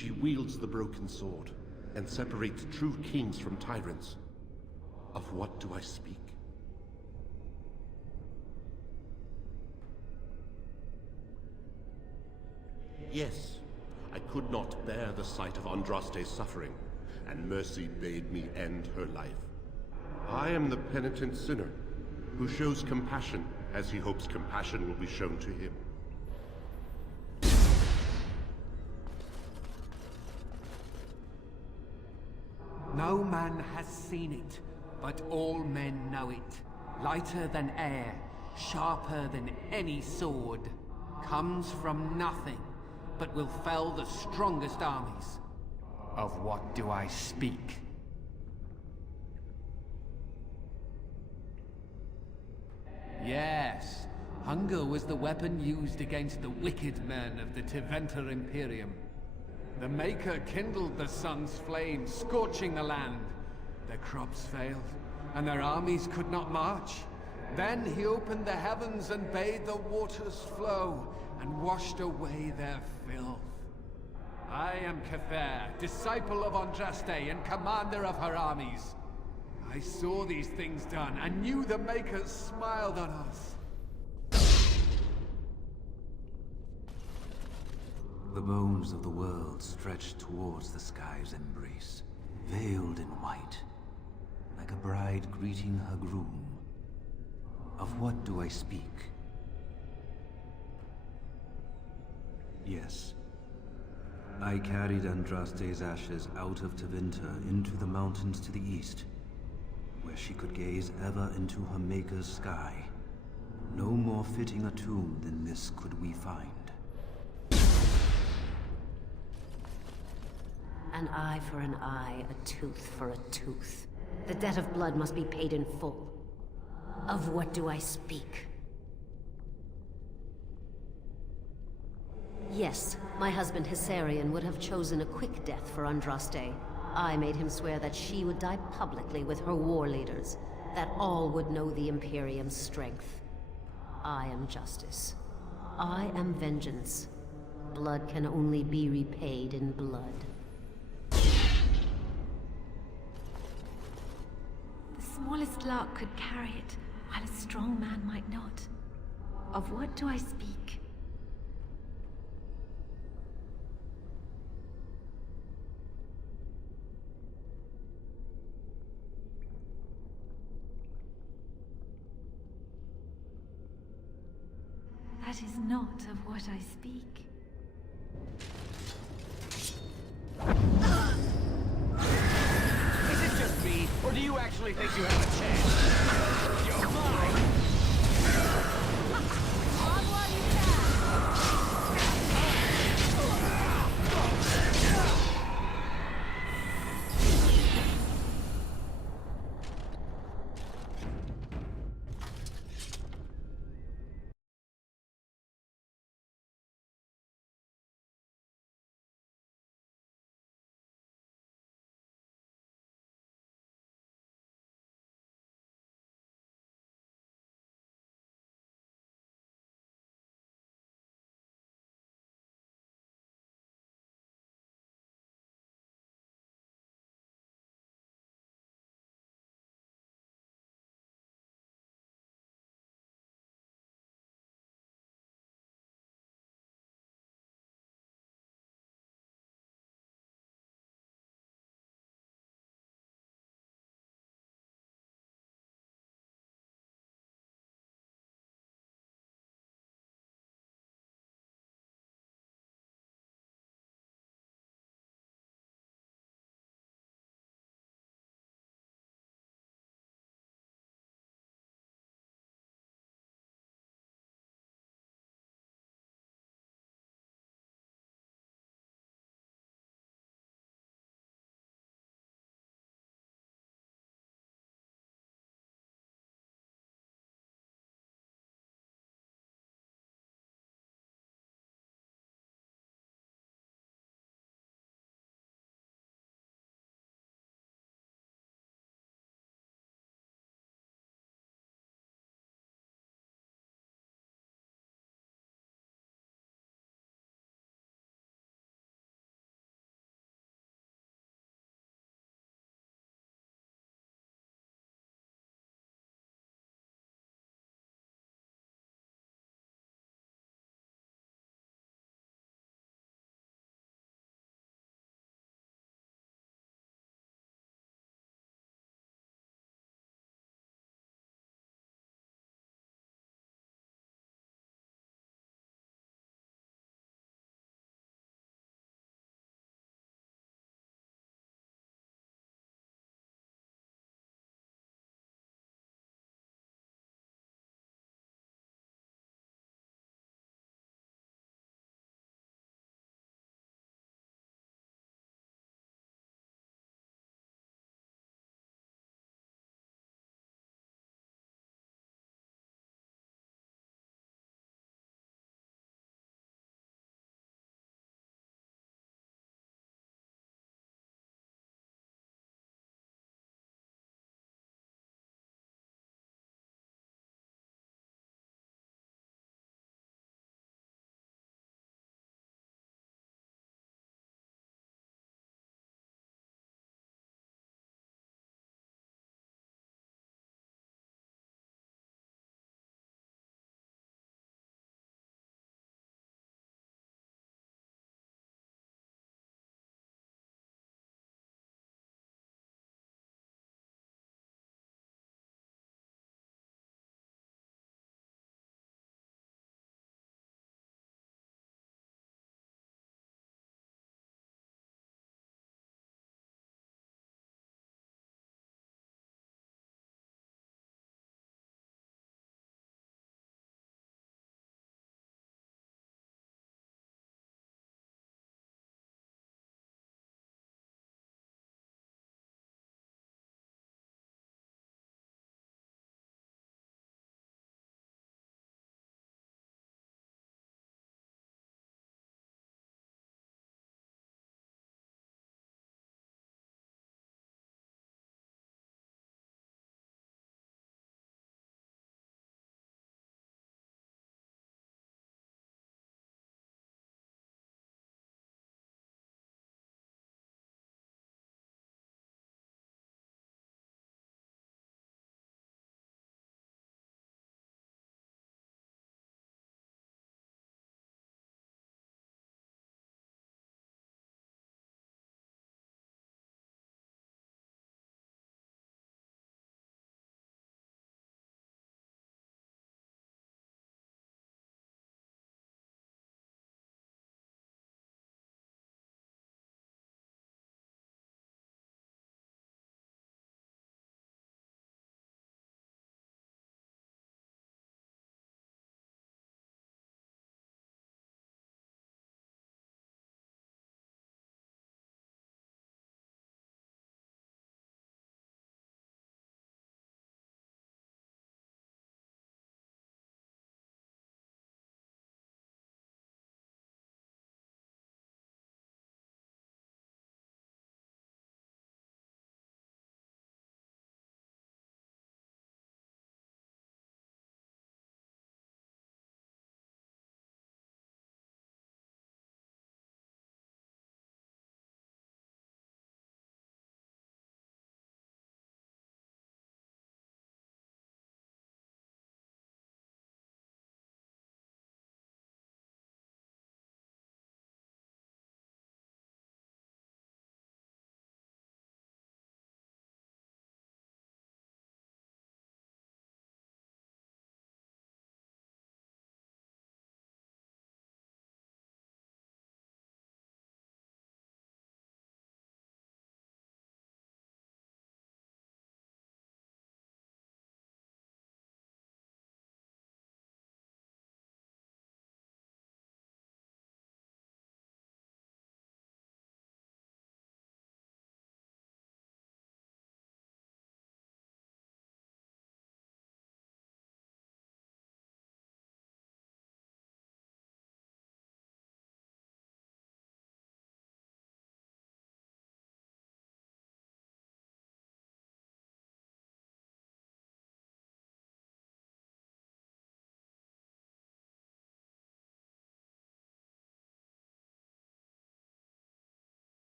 She wields the broken sword, and separates true kings from tyrants. Of what do I speak? Yes, I could not bear the sight of Andraste's suffering, and mercy bade me end her life. I am the penitent sinner, who shows compassion as he hopes compassion will be shown to him. No man has seen it, but all men know it. Lighter than air, sharper than any sword. Comes from nothing, but will fell the strongest armies. Of what do I speak? Yes, hunger was the weapon used against the wicked men of the Tevinter Imperium. The Maker kindled the sun's flame, scorching the land. Their crops failed, and their armies could not march. Then he opened the heavens and bade the waters flow, and washed away their filth. I am Cathair, disciple of Andraste and commander of her armies. I saw these things done, and knew the Makers smiled on us. The bones of the world stretched towards the sky's embrace, veiled in white, like a bride greeting her groom. Of what do I speak? Yes. I carried Andraste's ashes out of Tevinter into the mountains to the east, where she could gaze ever into her Maker's sky. No more fitting a tomb than this could we find. An eye for an eye, a tooth for a tooth. The debt of blood must be paid in full. Of what do I speak? Yes, my husband Hissarion would have chosen a quick death for Andraste. I made him swear that she would die publicly with her war leaders, that all would know the Imperium's strength. I am justice. I am vengeance. Blood can only be repaid in blood. The smallest lark could carry it, while a strong man might not. Of what do I speak? That is not of what I speak. Is it just me, or do you actually think you have a chance? You're mine!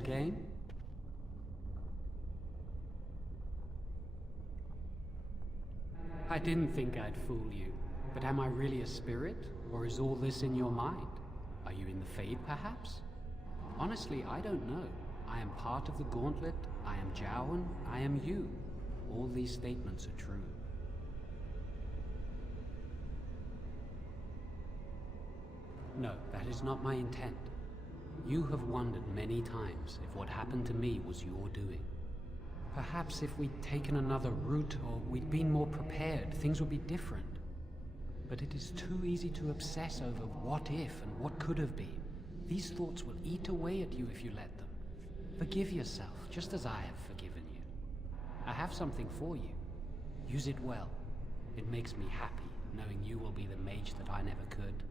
game? I didn't think I'd fool you, but am I really a spirit, or is all this in your mind? Are you in the Fade, perhaps? Honestly, I don't know. I am part of the Gauntlet, I am Jowan, I am you. All these statements are true. No, that is not my intent. You have wondered many times if what happened to me was your doing. Perhaps if we'd taken another route or we'd been more prepared, things would be different. But it is too easy to obsess over what if and what could have been. These thoughts will eat away at you if you let them. Forgive yourself, just as I have forgiven you. I have something for you. Use it well. It makes me happy, knowing you will be the mage that I never could.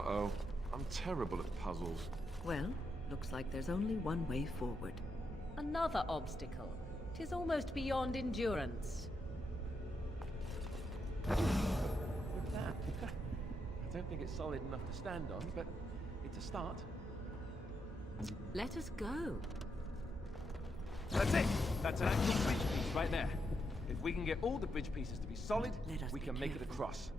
Uh-oh. I'm terrible at puzzles. Well, looks like there's only one way forward. Another obstacle. 'Tis almost beyond endurance. With that, I don't think it's solid enough to stand on, but it's a start. Let us go. That's it! That's an actual bridge piece right there. If we can get all the bridge pieces to be solid, Let us we be can make it careful. across.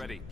Ready.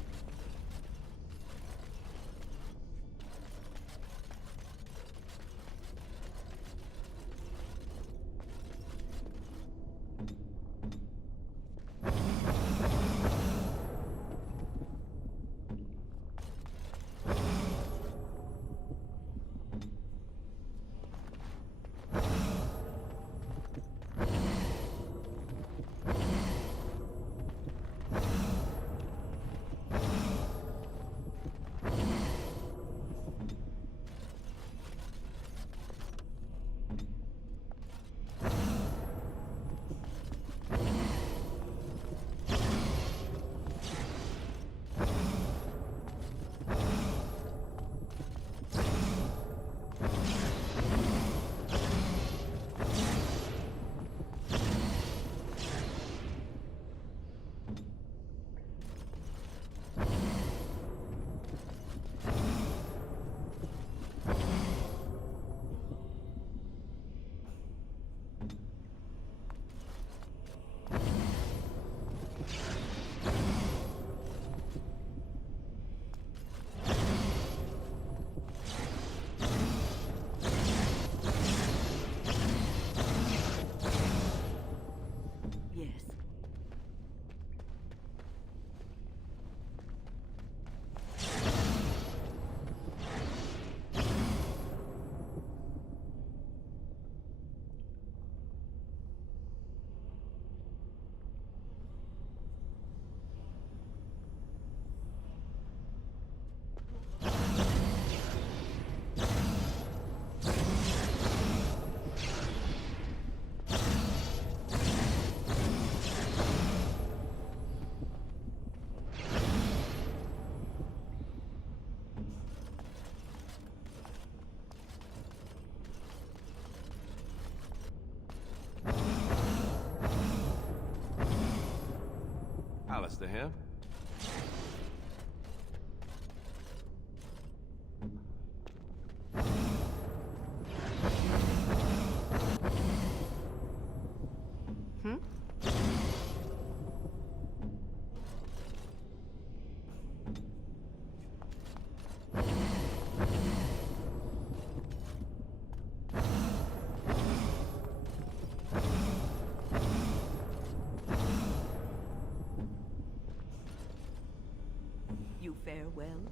Yes. Alistair here. you farewell.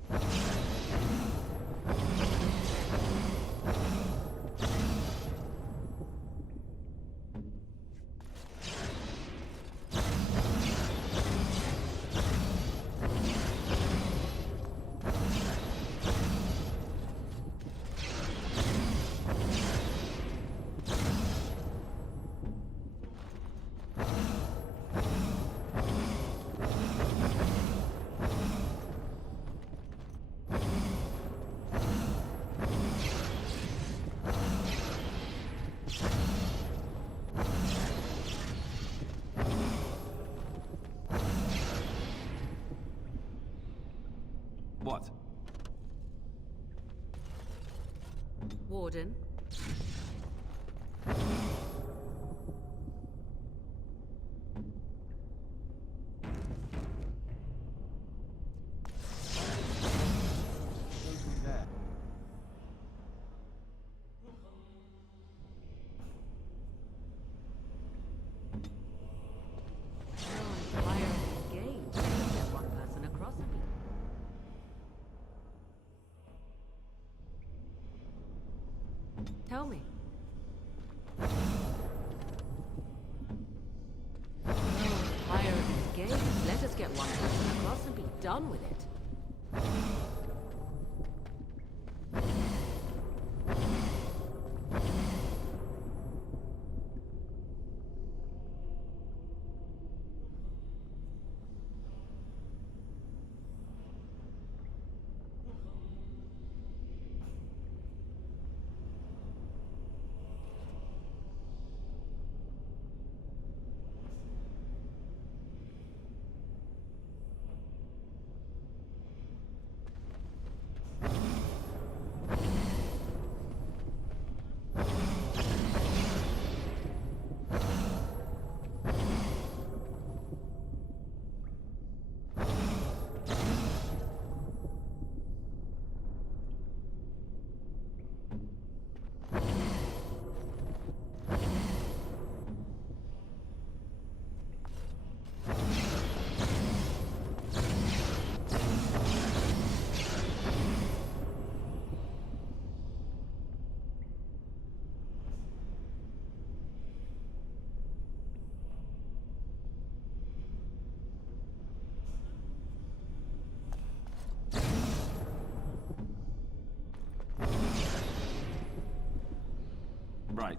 What? Warden. Tell me. Fire is gay. Let us get one person across and be done with it. Right.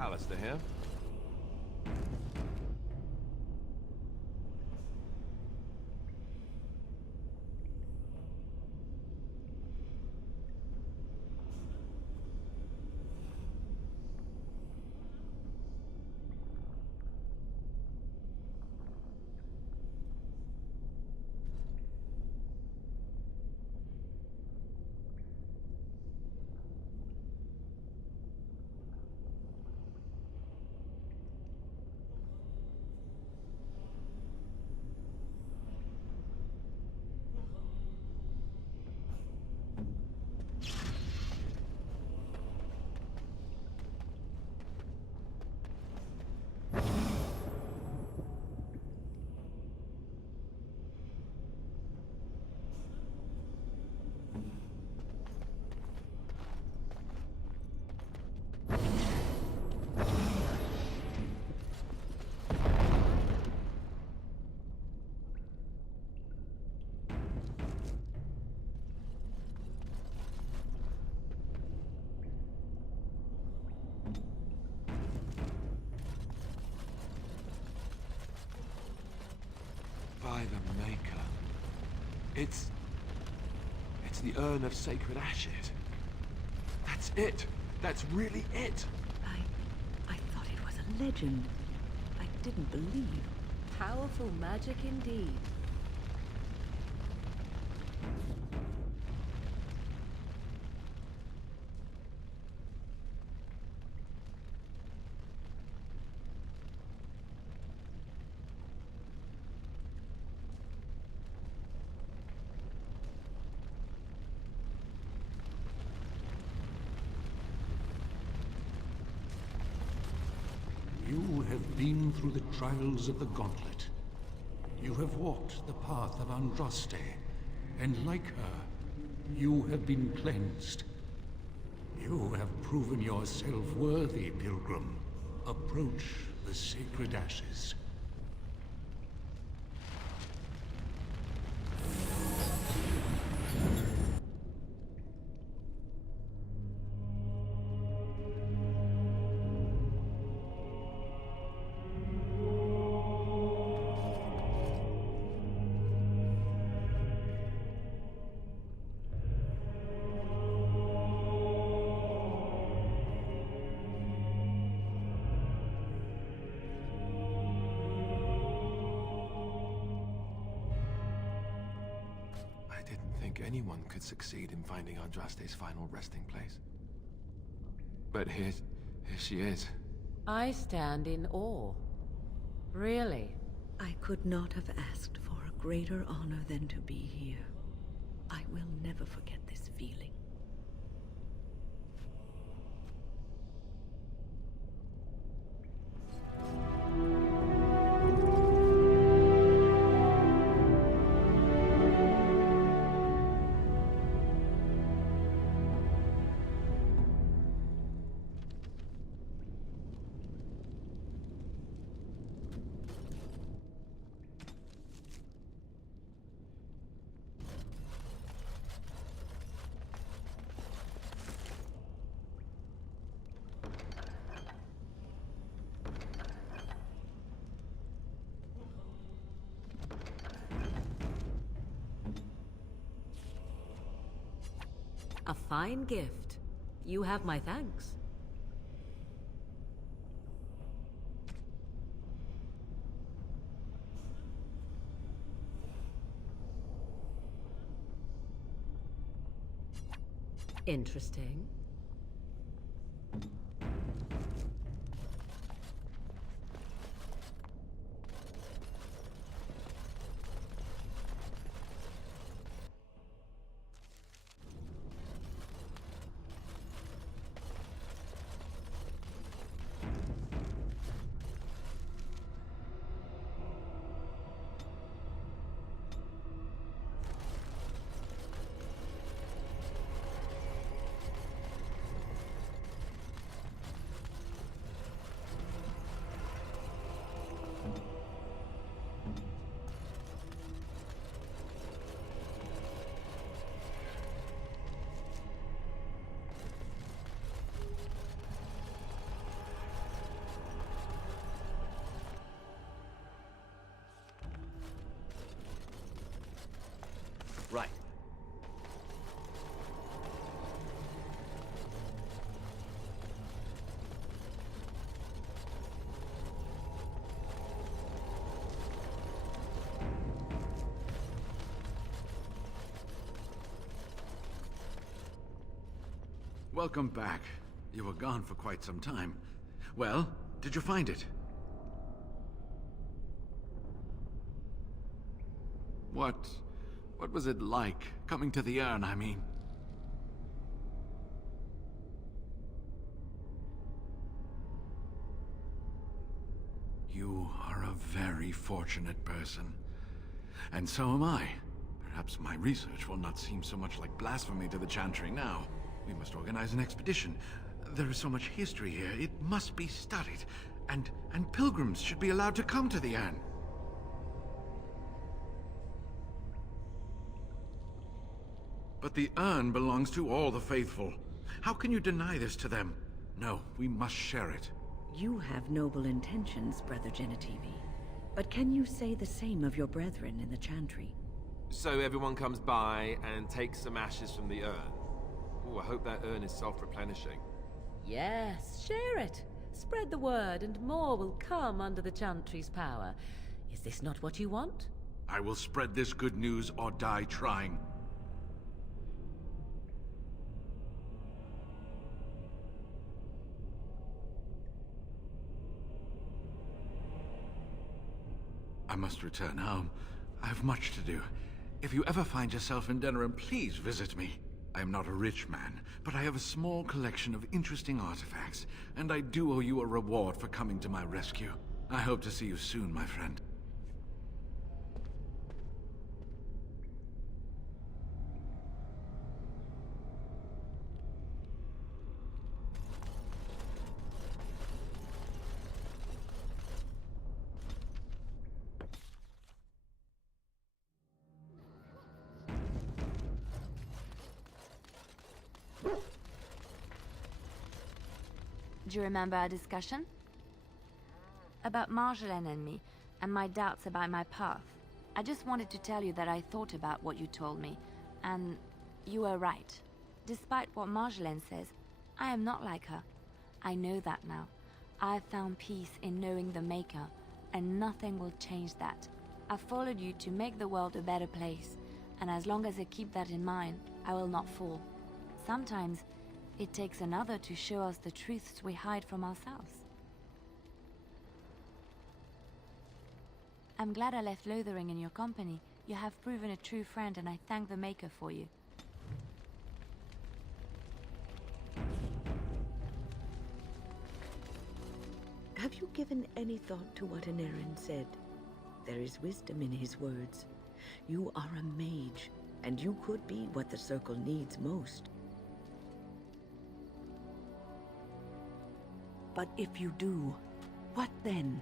Alistair here. by the Maker. It's the Urn of Sacred Ashes. That's it. That's really it. I thought it was a legend. I didn't believe. Powerful magic indeed. You have been through the trials of the Gauntlet. You have walked the path of Andraste, and like her, you have been cleansed. You have proven yourself worthy, Pilgrim. Approach the Sacred Ashes. Anyone could succeed in finding Andraste's final resting place. But here she is. I stand in awe. Really. I could not have asked for a greater honor than to be here. I will never forget this feeling. A fine gift. You have my thanks. Interesting. Right. Welcome back. You were gone for quite some time. Well, did you find it? What was it like, coming to the urn, I mean? You are a very fortunate person. And so am I. Perhaps my research will not seem so much like blasphemy to the Chantry now. We must organize an expedition. There is so much history here, it must be studied. And pilgrims should be allowed to come to the urn. But the urn belongs to all the faithful. How can you deny this to them? No, we must share it. You have noble intentions, Brother Genitivi. But can you say the same of your brethren in the Chantry? So everyone comes by and takes some ashes from the urn. Ooh, I hope that urn is self-replenishing. Yes, share it. Spread the word and more will come under the Chantry's power. Is this not what you want? I will spread this good news or die trying. I must return home. I have much to do. If you ever find yourself in Denerim, please visit me. I am not a rich man, but I have a small collection of interesting artifacts, and I do owe you a reward for coming to my rescue. I hope to see you soon, my friend. Do you remember our discussion? About Marjolaine and me, and my doubts about my path. I just wanted to tell you that I thought about what you told me, and you were right. Despite what Marjolaine says, I am not like her. I know that now. I've found peace in knowing the Maker, and nothing will change that. I followed you to make the world a better place, and as long as I keep that in mind, I will not fall. Sometimes, it takes another to show us the truths we hide from ourselves. I'm glad I left Lothering in your company. You have proven a true friend, and I thank the Maker for you. Have you given any thought to what Aneurin said? There is wisdom in his words. You are a mage, and you could be what the Circle needs most. But if you do, what then?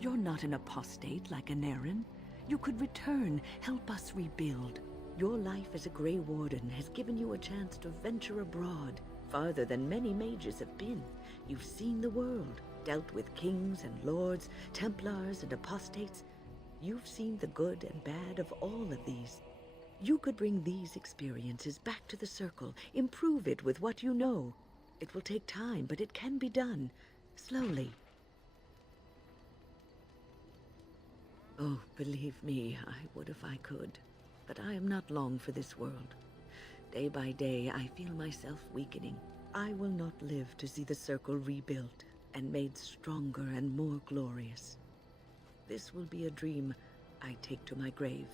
You're not an apostate like Aneurin. You could return, help us rebuild. Your life as a Grey Warden has given you a chance to venture abroad, farther than many mages have been. You've seen the world, dealt with kings and lords, Templars and apostates. You've seen the good and bad of all of these. You could bring these experiences back to the Circle, improve it with what you know. It will take time, but it can be done. Slowly. Oh, believe me, I would if I could. But I am not long for this world. Day by day, I feel myself weakening. I will not live to see the Circle rebuilt and made stronger and more glorious. This will be a dream I take to my grave.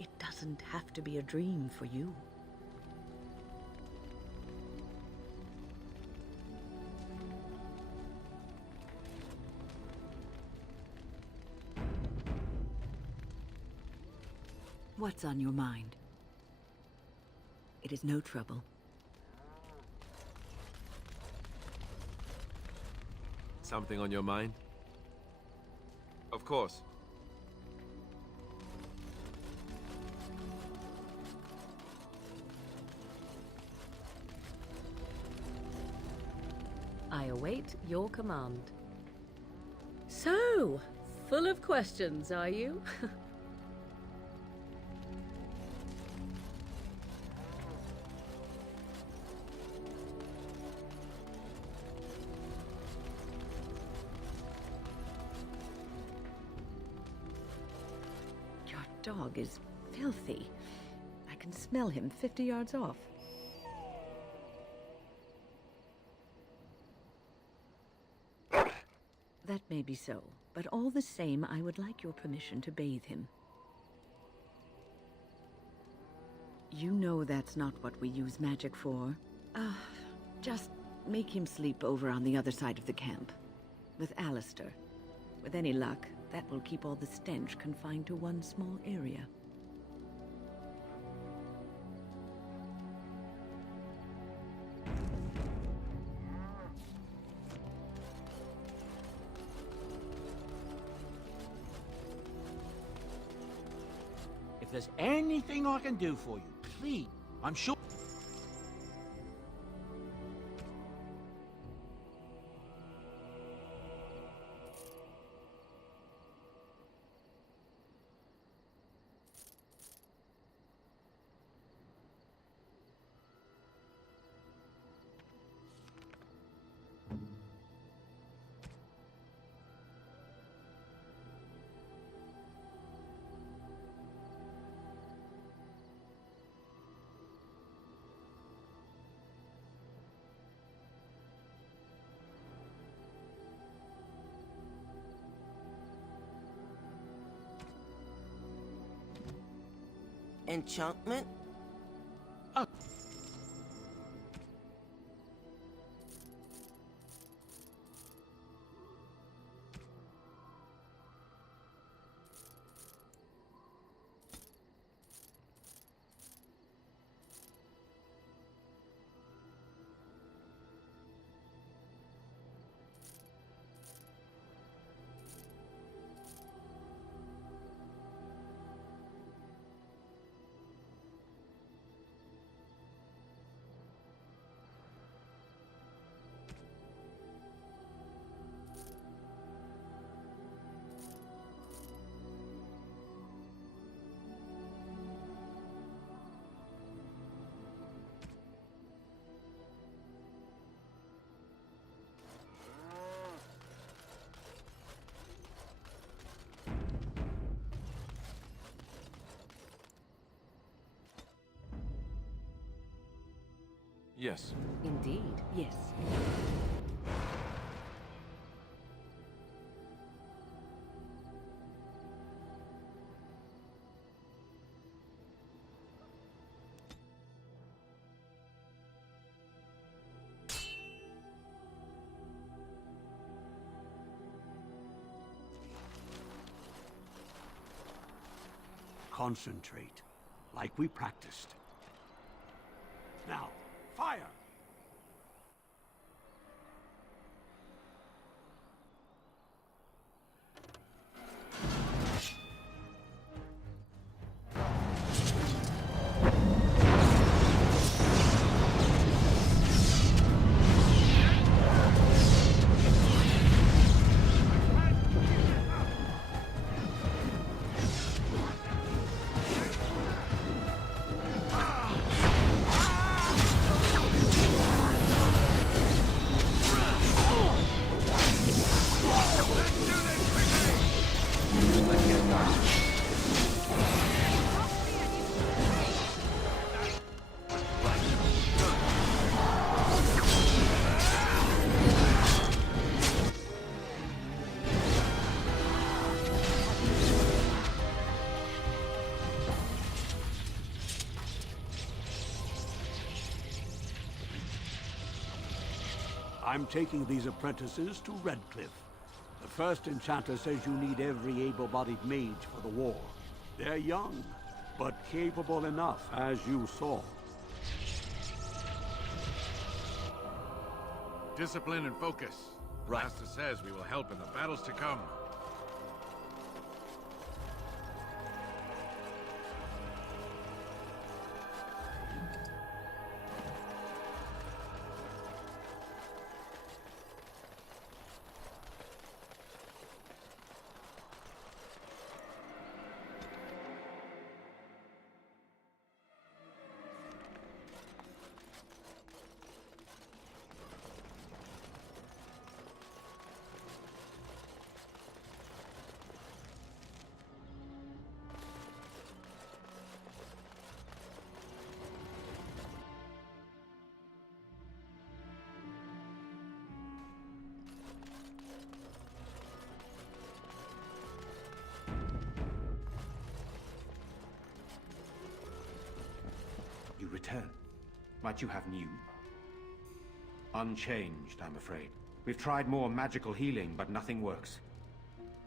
It doesn't have to be a dream for you. What's on your mind? It is no trouble. Something on your mind? Of course. I await your command. So, full of questions, are you? Dog is filthy. I can smell him 50 yards off. That may be so, but all the same, I would like your permission to bathe him. You know that's not what we use magic for. Just make him sleep over on the other side of the camp. With Alistair. With any luck, that will keep all the stench confined to one small area. If there's anything I can do for you, please, I'm sure... enchantment? Yes. Indeed, yes. Concentrate, like we practiced. Now, fire! I'm taking these apprentices to Redcliffe. The first enchanter says you need every able-bodied mage for the war. They're young, but capable enough, as you saw. Discipline and focus. Right. Master says we will help in the battles to come. You return. Might you have new? Unchanged, I'm afraid. We've tried more magical healing, but nothing works.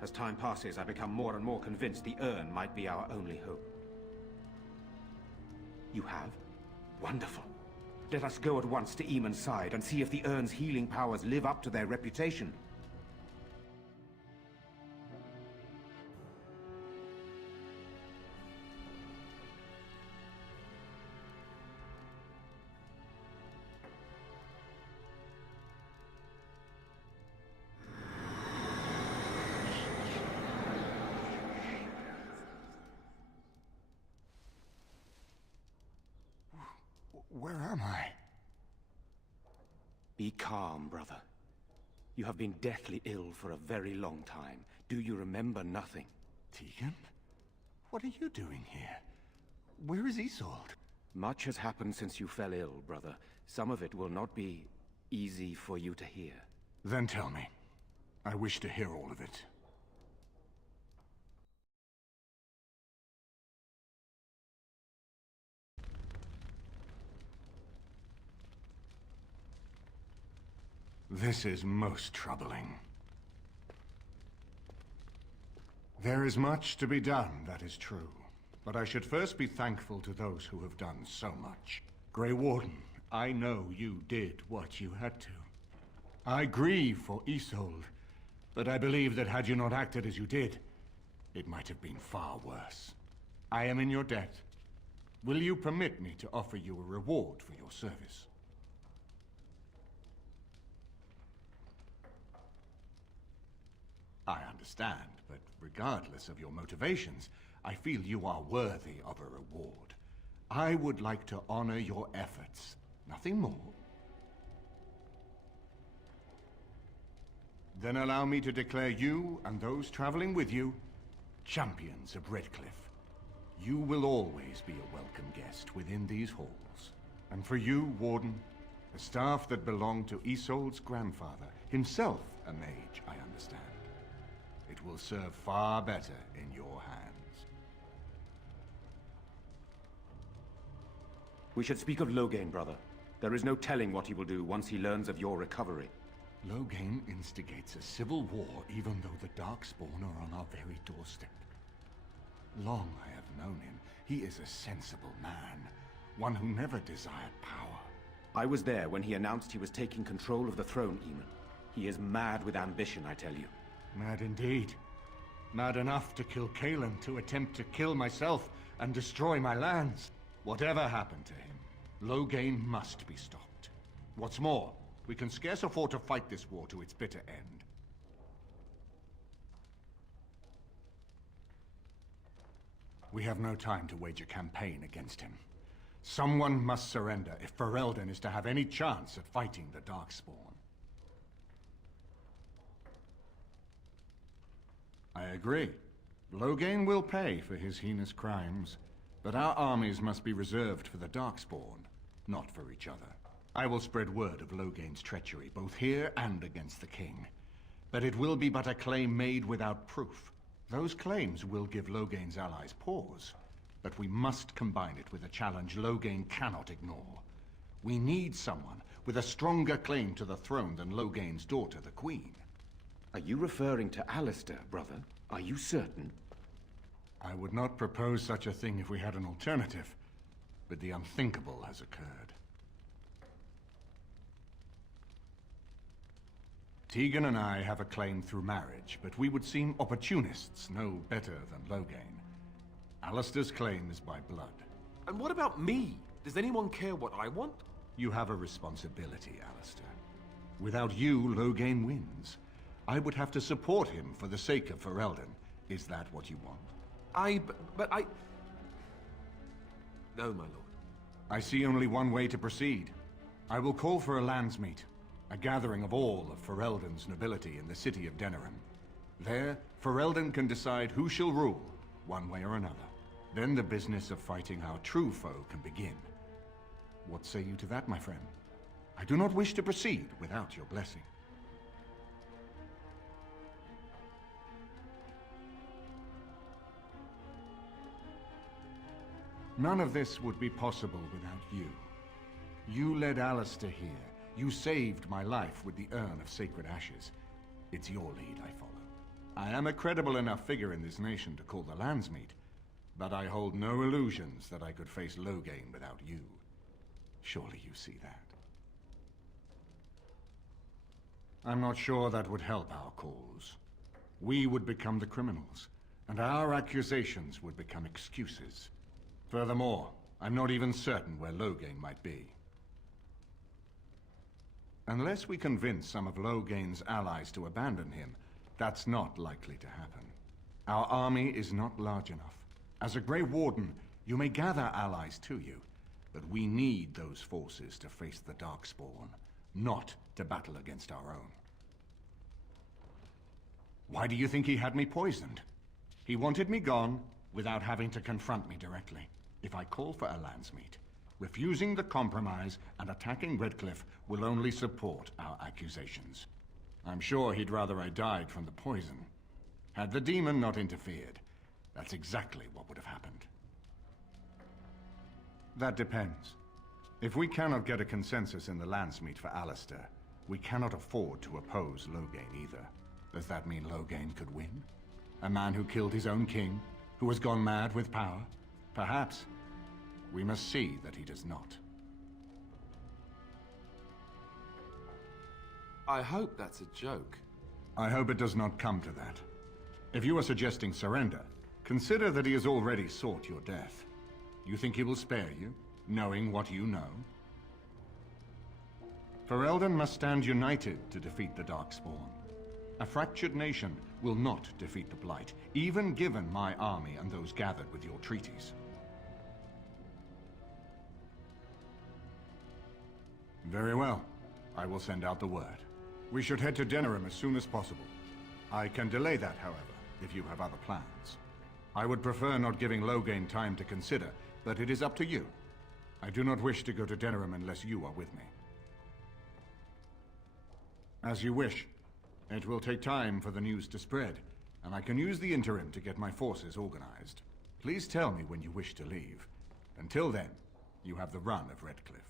As time passes, I become more and more convinced the urn might be our only hope. You have? Wonderful. Let us go at once to Eamon's side and see if the urn's healing powers live up to their reputation. Where am I? Be calm, brother. You have been deathly ill for a very long time. Do you remember nothing? Tegan? What are you doing here? Where is Isolde? Much has happened since you fell ill, brother. Some of it will not be easy for you to hear. Then tell me. I wish to hear all of it. This is most troubling. There is much to be done, that is true. But I should first be thankful to those who have done so much. Grey Warden, I know you did what you had to. I grieve for Isolde, but I believe that had you not acted as you did, it might have been far worse. I am in your debt. Will you permit me to offer you a reward for your service? I understand, but regardless of your motivations, I feel you are worthy of a reward. I would like to honor your efforts, nothing more. Then allow me to declare you and those traveling with you champions of Redcliffe. You will always be a welcome guest within these halls. And for you, Warden, the staff that belonged to Isolde's grandfather, himself a mage, I understand. It will serve far better in your hands. We should speak of Loghain, brother. There is no telling what he will do once he learns of your recovery. Loghain instigates a civil war even though the Darkspawn are on our very doorstep. Long I have known him. He is a sensible man, one who never desired power. I was there when he announced he was taking control of the throne, Eamon. He is mad with ambition, I tell you. Mad indeed. Mad enough to kill Cailan, to attempt to kill myself and destroy my lands. Whatever happened to him, Loghain must be stopped. What's more, we can scarce afford to fight this war to its bitter end. We have no time to wage a campaign against him. Someone must surrender if Ferelden is to have any chance at fighting the Darkspawn. I agree. Loghain will pay for his heinous crimes, but our armies must be reserved for the Darkspawn, not for each other. I will spread word of Loghain's treachery, both here and against the King. But it will be but a claim made without proof. Those claims will give Loghain's allies pause, but we must combine it with a challenge Loghain cannot ignore. We need someone with a stronger claim to the throne than Loghain's daughter, the Queen. Are you referring to Alistair, brother? Are you certain? I would not propose such a thing if we had an alternative, but the unthinkable has occurred. Tegan and I have a claim through marriage, but we would seem opportunists no better than Loghain. Alistair's claim is by blood. And what about me? Does anyone care what I want? You have a responsibility, Alistair. Without you, Loghain wins. I would have to support him for the sake of Ferelden. Is that what you want? But I... No, my lord. I see only one way to proceed. I will call for a landsmeet, a gathering of all of Ferelden's nobility in the city of Denerim. There, Ferelden can decide who shall rule, one way or another. Then the business of fighting our true foe can begin. What say you to that, my friend? I do not wish to proceed without your blessing. None of this would be possible without you. You led Alistair here. You saved my life with the Urn of Sacred Ashes. It's your lead I follow. I am a credible enough figure in this nation to call the landsmeet, but I hold no illusions that I could face Loghain without you. Surely you see that. I'm not sure that would help our cause. We would become the criminals, and our accusations would become excuses. Furthermore, I'm not even certain where Loghain might be. Unless we convince some of Loghain's allies to abandon him, that's not likely to happen. Our army is not large enough. As a Grey Warden, you may gather allies to you, but we need those forces to face the Darkspawn, not to battle against our own. Why do you think he had me poisoned? He wanted me gone without having to confront me directly. If I call for a landsmeet, refusing the compromise and attacking Redcliffe will only support our accusations. I'm sure he'd rather I died from the poison. Had the demon not interfered, that's exactly what would have happened. That depends. If we cannot get a consensus in the landsmeet for Alistair, We cannot afford to oppose Loghain either. Does that mean Loghain could win? A man who killed his own king, who has gone mad with power? Perhaps. We must see that he does not. I hope that's a joke. I hope it does not come to that. If you are suggesting surrender, consider that he has already sought your death. You think he will spare you, knowing what you know? Ferelden must stand united to defeat the Darkspawn. A fractured nation will not defeat the Blight, even given my army and those gathered with your treaties. Very well. I will send out the word. We should head to Denerim as soon as possible. I can delay that, however, if you have other plans. I would prefer not giving Loghain time to consider, but it is up to you. I do not wish to go to Denerim unless you are with me. As you wish. It will take time for the news to spread, and I can use the interim to get my forces organized. Please tell me when you wish to leave. Until then, you have the run of Redcliffe.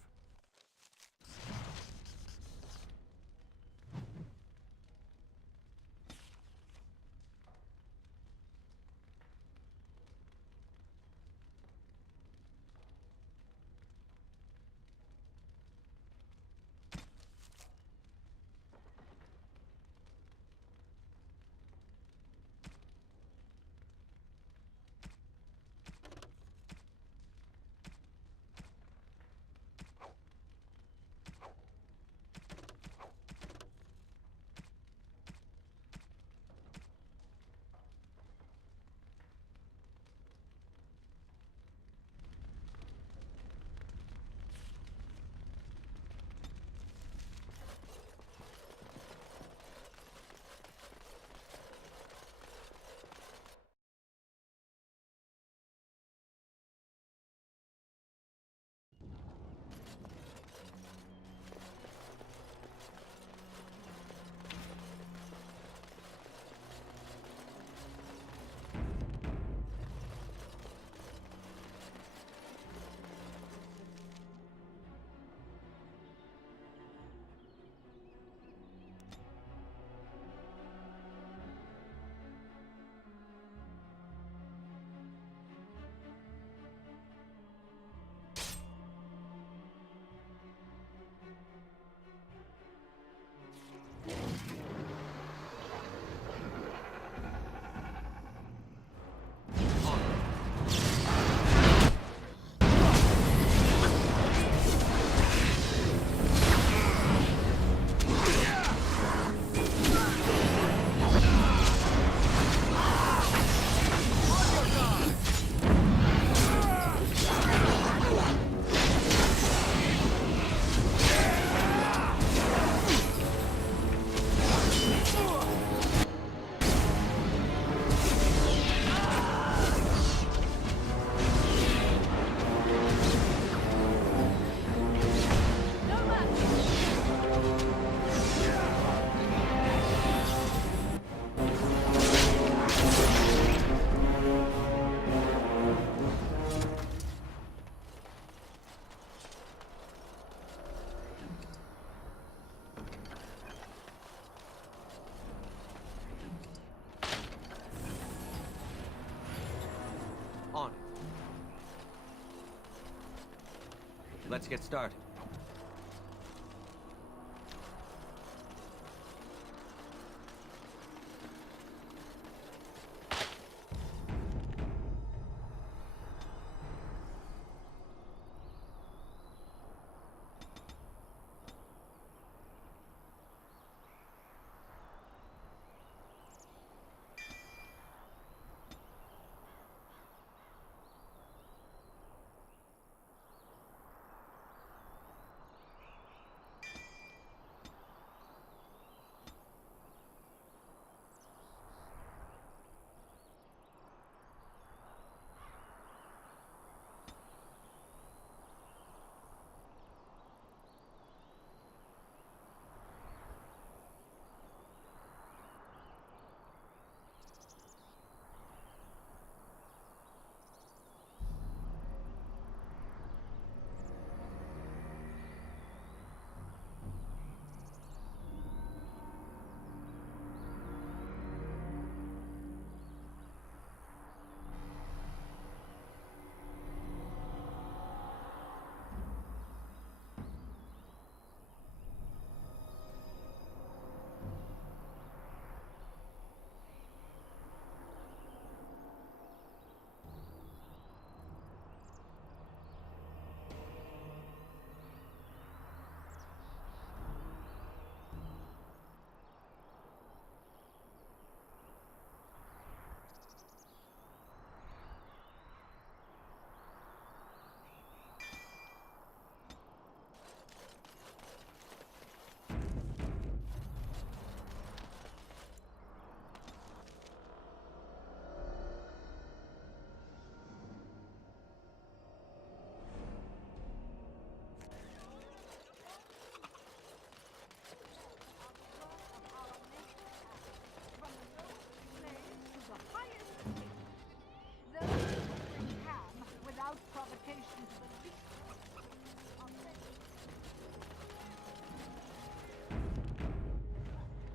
Let's get started.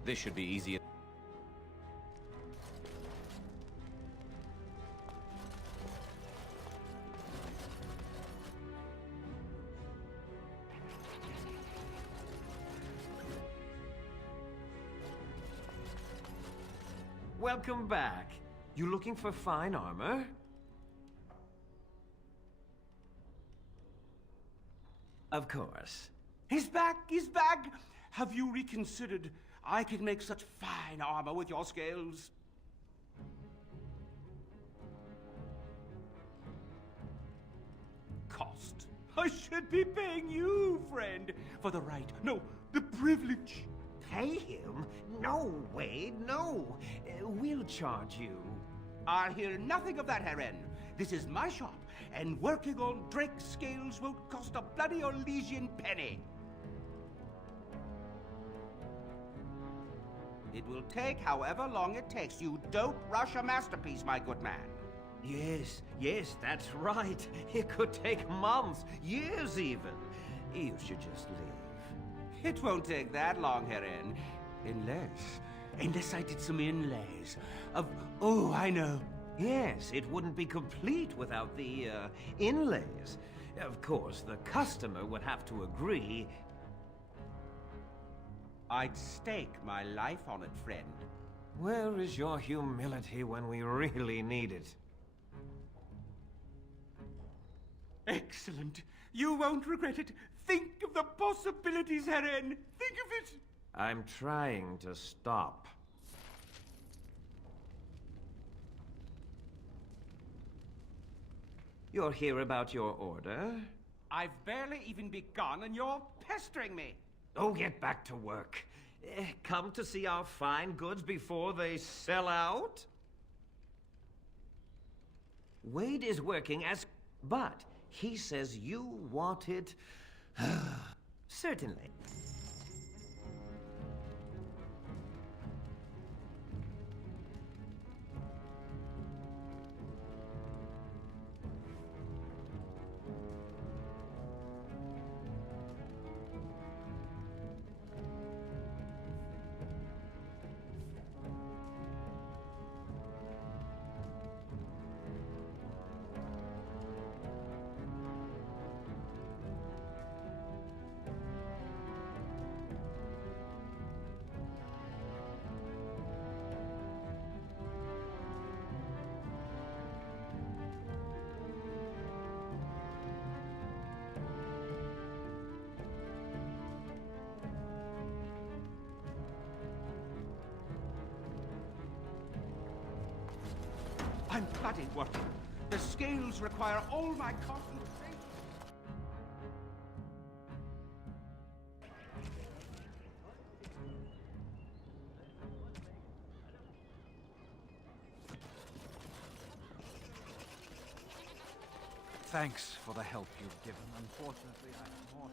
This should be easier. Welcome back. You looking for fine armor? Of course. He's back! He's back! Have you reconsidered? I can make such fine armor with your scales. Cost. I should be paying you, friend, for the right, no, the privilege. Pay him? No, Wade, no. We'll charge you. I'll hear nothing of that, Herren. This is my shop, and working on Drake's scales won't cost a bloody Orlesian penny. It will take however long it takes. You don't rush a masterpiece, my good man. Yes, yes, that's right. It could take months, years even. You should just leave. It won't take that long, Herren. Unless I did some inlays of... Oh, I know. Yes, it wouldn't be complete without the, inlays. Of course, the customer would have to agree. I'd stake my life on it, friend. Where is your humility when we really need it? Excellent. You won't regret it. Think of the possibilities, Herren. Think of it. I'm trying to stop. You're here about your order? I've barely even begun and you're pestering me. Oh, get back to work. Come to see our fine goods before they sell out? Wade is working as... But he says you want it... Certainly. I'm bloody working. The scales require all my concentration. Thanks for the help you've given. Unfortunately, I have more.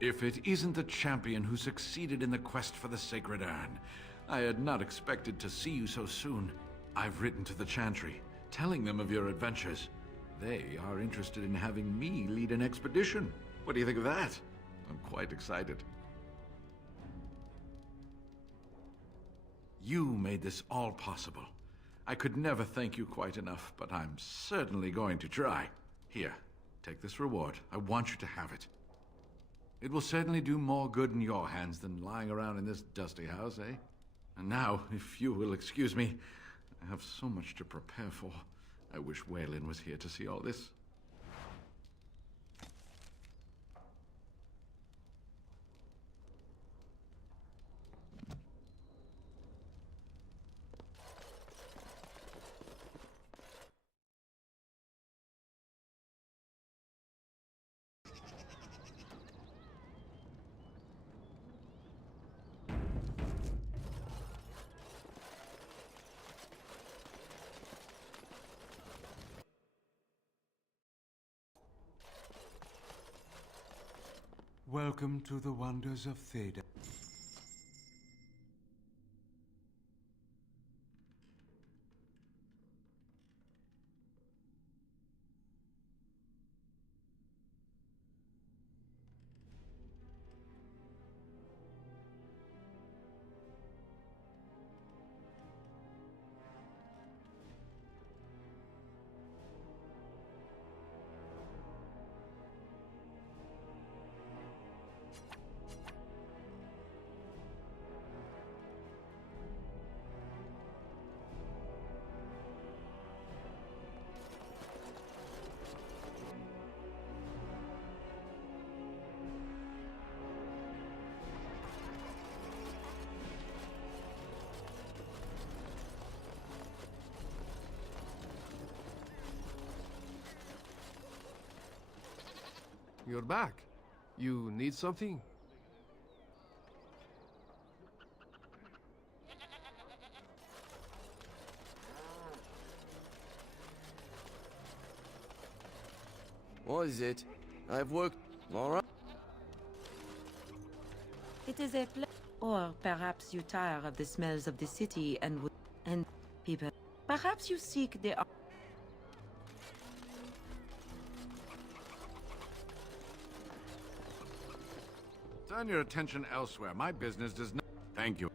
If it isn't the champion who succeeded in the quest for the Sacred Urn, I had not expected to see you so soon. I've written to the Chantry, telling them of your adventures. They are interested in having me lead an expedition. What do you think of that? I'm quite excited. You made this all possible. I could never thank you quite enough, but I'm certainly going to try. Here, take this reward. I want you to have it. It will certainly do more good in your hands than lying around in this dusty house, eh? And now, if you will excuse me, I have so much to prepare for. I wish Waylon was here to see all this. Welcome to the wonders of Theda. you're back. You need something? What is it? I've worked... all right. It is a or perhaps you tire of the smells of the city and people. Perhaps you seek the... Turn your attention elsewhere. My business does not... Thank you.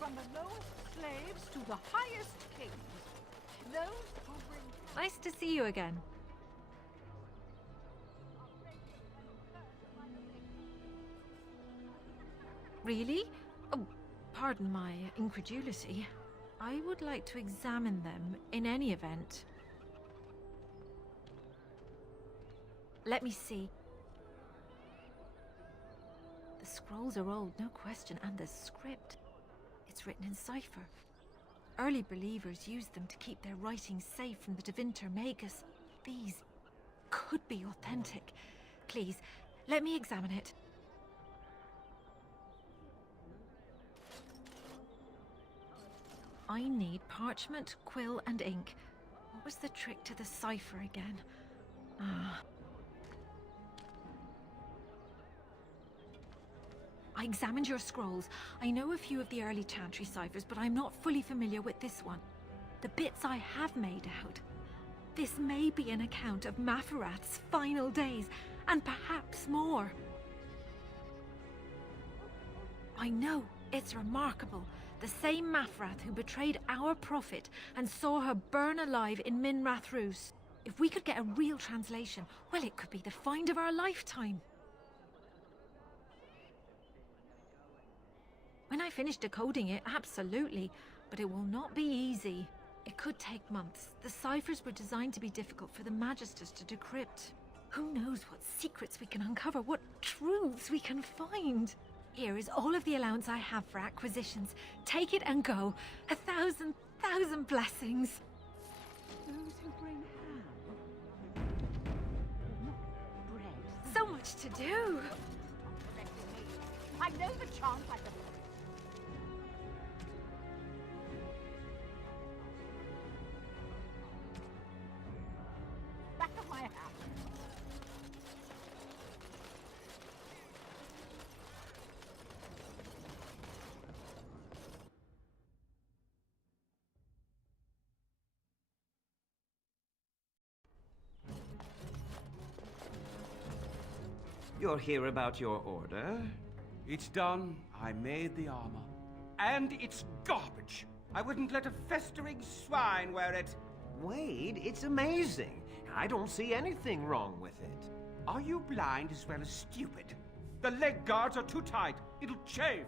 From the lowest slaves to the highest kings. Those who bring... Nice to see you again. Really? Oh, pardon my incredulity. I would like to examine them in any event. Let me see. The scrolls are old, no question, and the script. It's written in cipher. Early believers used them to keep their writings safe from the Tevinter Magus. These could be authentic. Please, let me examine it. I need parchment, quill, and ink. What was the trick to the cipher again? Ah. I examined your scrolls. I know a few of the early Chantry ciphers, but I'm not fully familiar with this one. The bits I have made out. This may be an account of Maferath's final days, and perhaps more. I know, it's remarkable. The same Maferath who betrayed our prophet and saw her burn alive in Minrath Rus. If we could get a real translation, well, it could be the find of our lifetime. When I finish decoding it, absolutely, but it will not be easy. It could take months. The ciphers were designed to be difficult for the Magisters to decrypt. Who knows what secrets we can uncover, what truths we can find. Here is all of the allowance I have for acquisitions. Take it and go. 1,000 blessings. Those who bring ham, not bread. So much to do. I know the chant like a... back of my house. You're here about your order? It's done. I made the armor. And it's garbage. I wouldn't let a festering swine wear it. Wade, it's amazing. I don't see anything wrong with it. Are you blind as well as stupid? The leg guards are too tight. It'll chafe.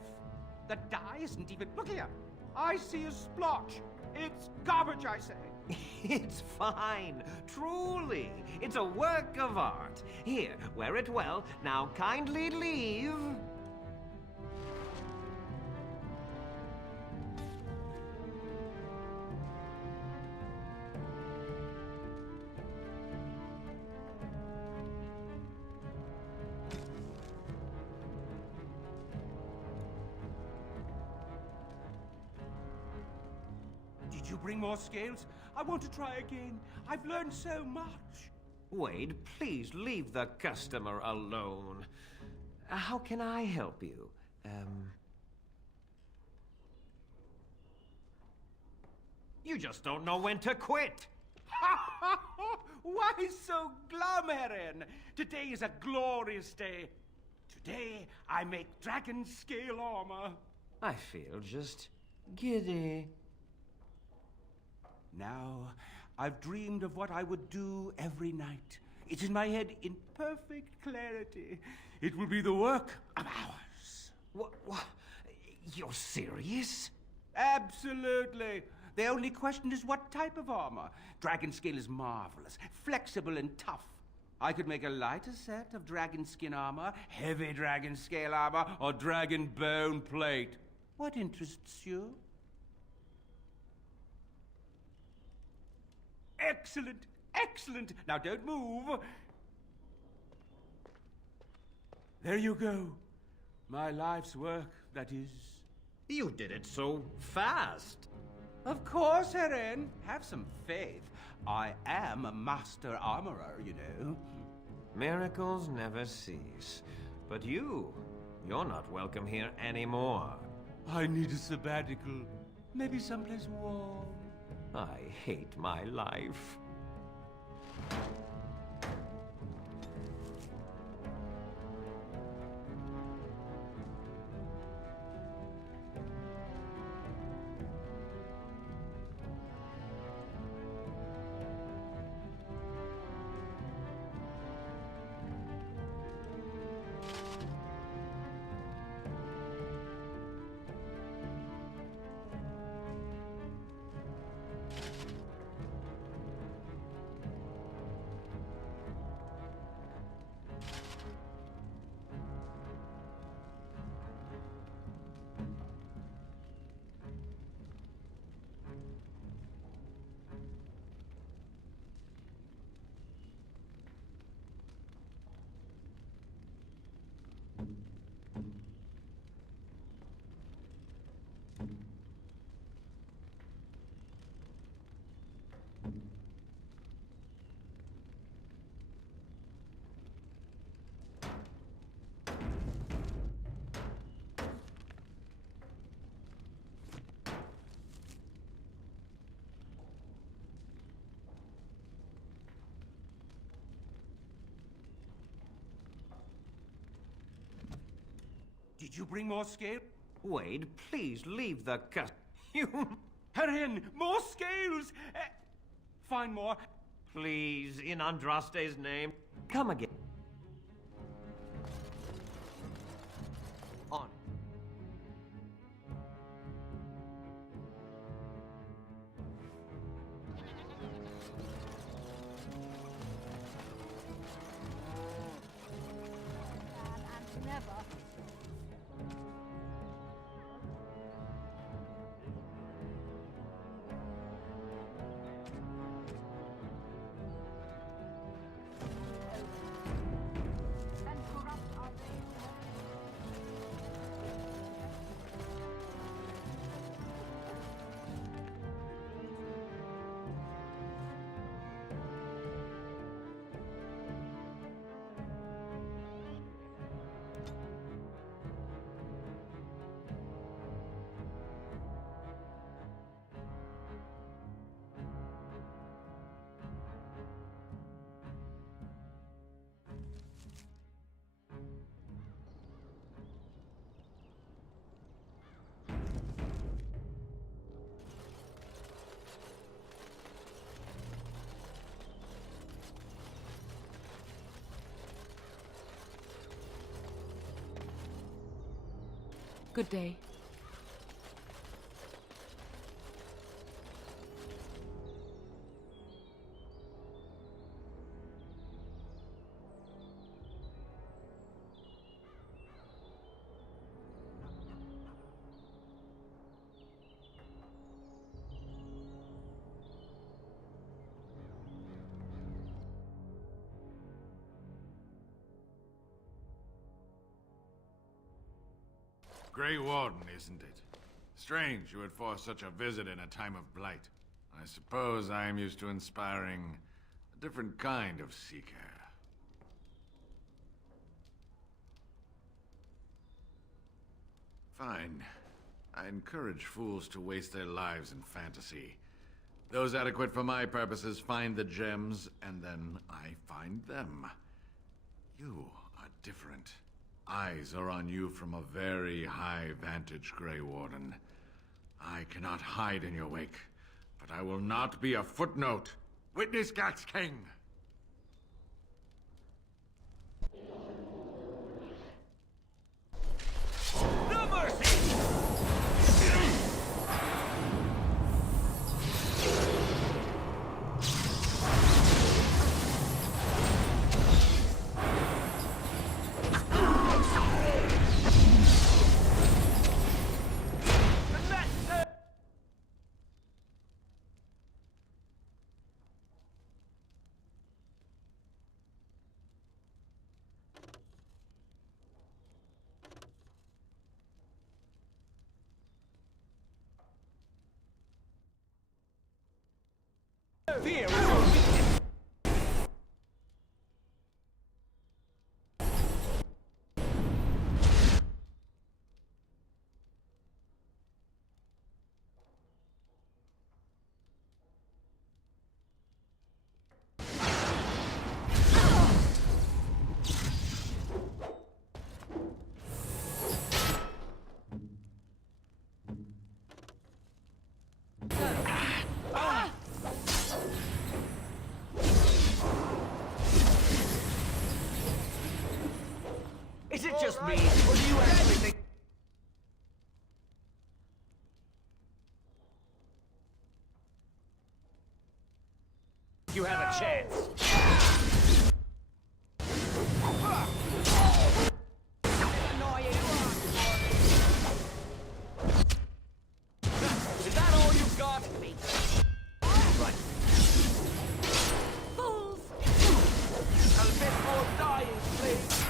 The dye isn't even... Look here. I see a splotch. It's garbage, I say. It's fine. Truly. It's a work of art. Here, wear it well. Now kindly leave. Did you bring more scales? I want to try again. I've learned so much. Wade, please leave the customer alone. How can I help you? You just don't know when to quit. Why so glum, Erin? Today is a glorious day. Today, I make dragon scale armor. I feel just giddy. Now, I've dreamed of what I would do every night. It's in my head in perfect clarity. It will be the work of hours. What? You're serious? Absolutely. The only question is what type of armor. Dragon scale is marvelous, flexible and tough. I could make a lighter set of dragon skin armor, heavy dragon scale armor, or dragon bone plate. What interests you? Excellent! Excellent! Now don't move! There you go. My life's work, that is. You did it so fast. Of course, Eren. Have some faith. I am a master armorer, you know. Miracles never cease. But you're not welcome here anymore. I need a sabbatical. Maybe someplace warm. I hate my life. Did you bring more scale? Wade, please leave the cut. You... Eren, more scales! Find more. Please, in Andraste's name. Come again. On. Never. Good day. Grey Warden, isn't it? Strange you would force such a visit in a time of blight. I suppose I am used to inspiring a different kind of seeker. Fine. I encourage fools to waste their lives in fantasy. Those adequate for my purposes find the gems, and then I find them. You are different. Eyes are on you from a very high vantage, Grey Warden. I cannot hide in your wake, but I will not be a footnote. Witness Gax King! No mercy! Fear is your weakness. Is it just me, or do you actually think... You have a chance? Is that all you've got? Right. Fools! A bit more dying, please.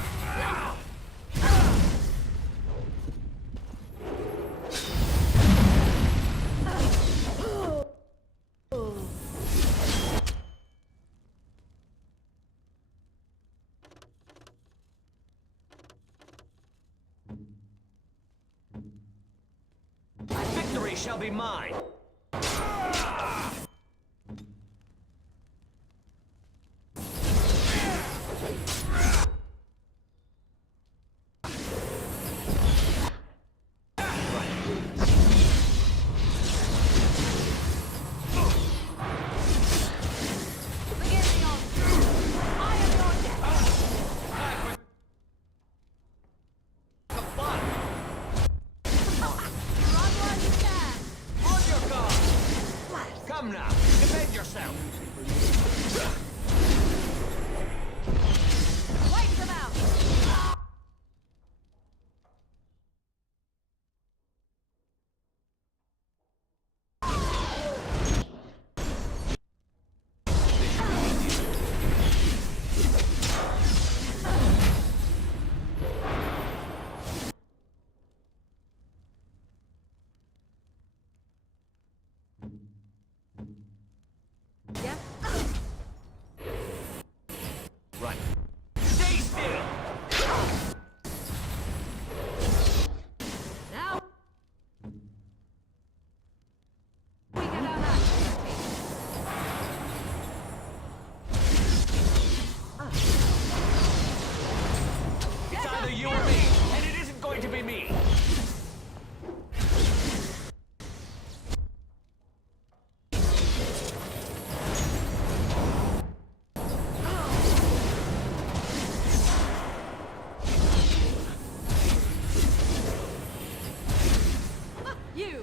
Victory shall be mine. Come now, defend yourself! Wipe them out! Right. Stay still! Now we get our hands. It's either you or me, and it isn't going to be me! You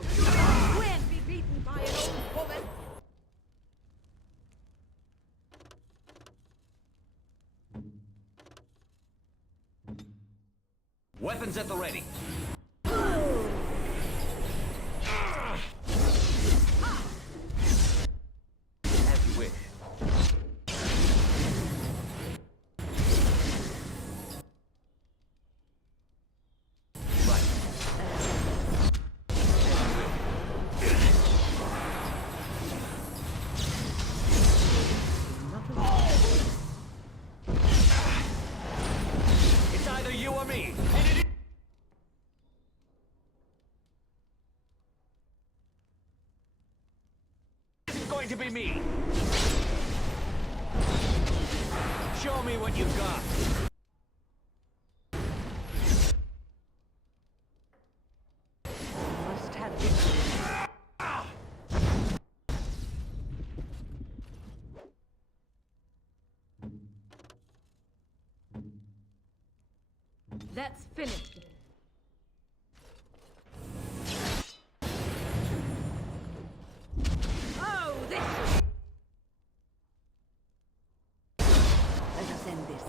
win be beaten by an old woman. Weapons at the ready. As you wish. It's either you or me, and it isn't going to be me. Show me what you've got. Must have victory. Let's finish. Oh, this is... Let us end this.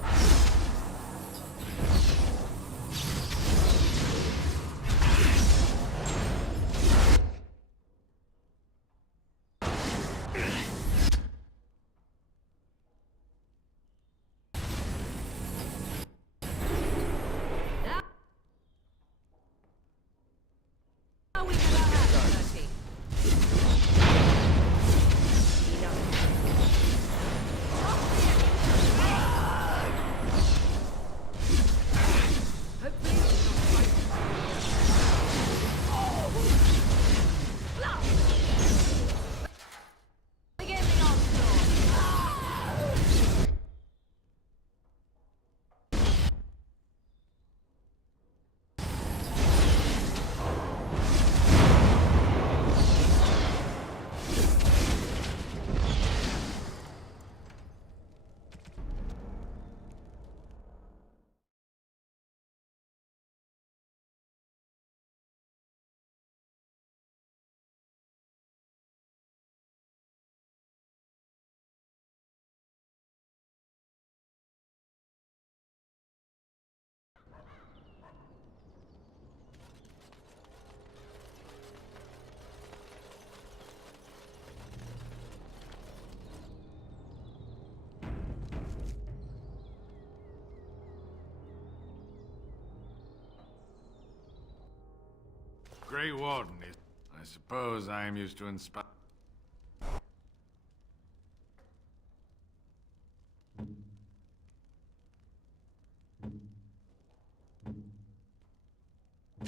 Grey Warden is... I suppose I am used to inspire...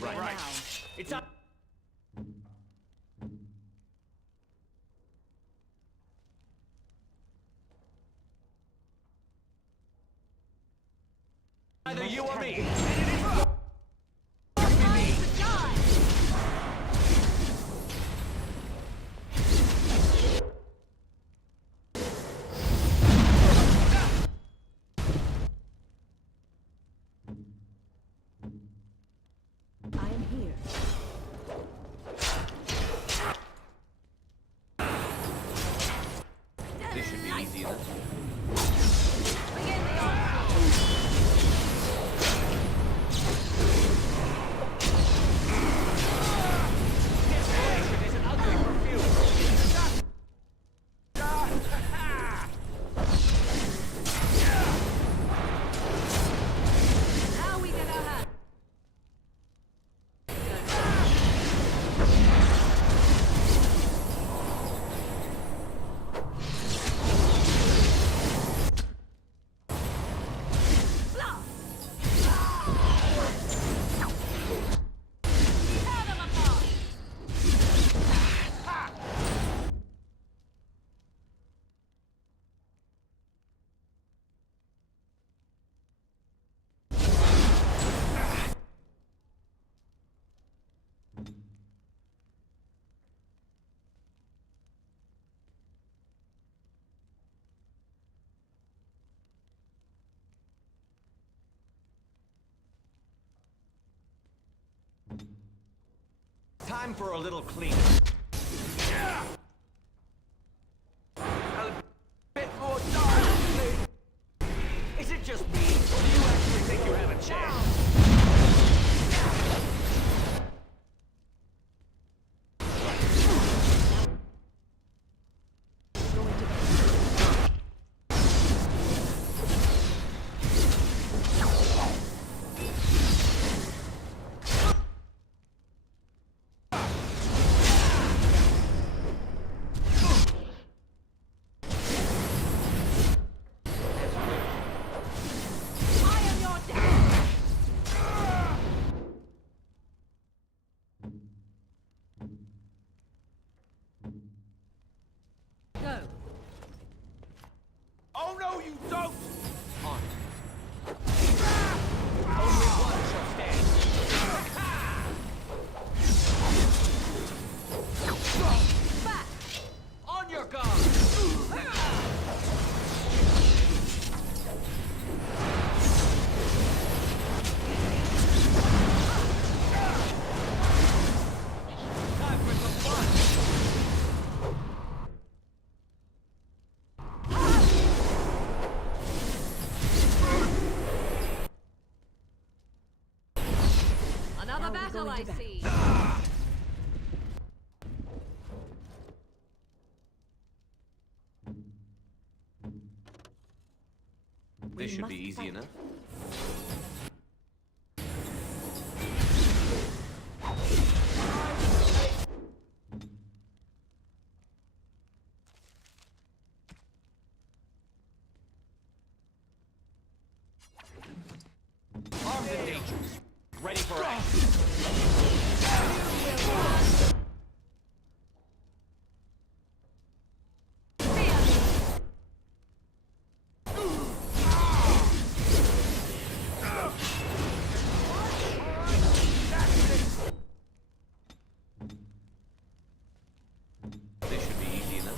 Right. It's up. Either you or me. I am here. This should be easy enough. Time for a little cleanup. A bit more dark, please. Is it just me, or do you actually think you have a chance? Oh no, you don't! On. Only one shall stand. Back! On your guard! Time for some fun! Another battle, I see. This should be easy enough. Armed and dangerous. Ready for action. This should be easy enough.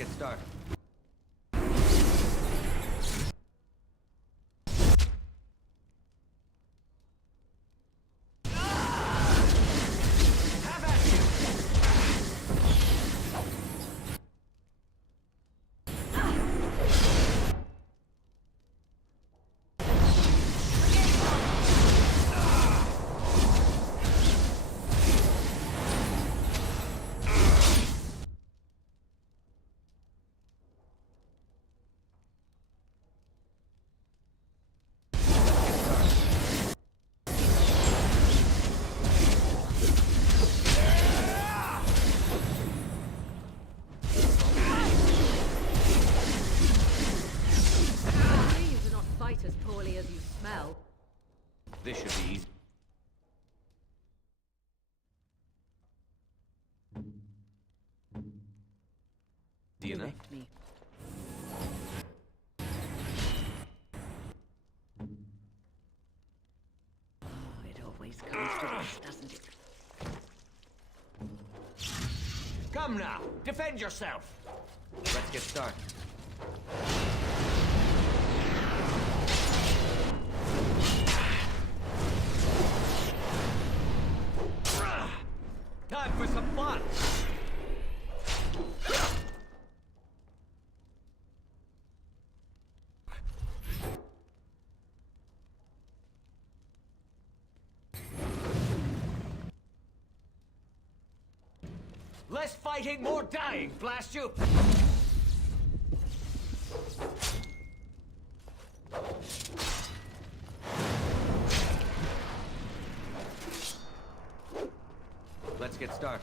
get started. As poorly as you smell. This should be easy. Do you know? Me. Oh, it always comes to this, doesn't it? Come now, defend yourself. Let's get started. Time for some fun! Less fighting, more dying, blast you! Let's get started.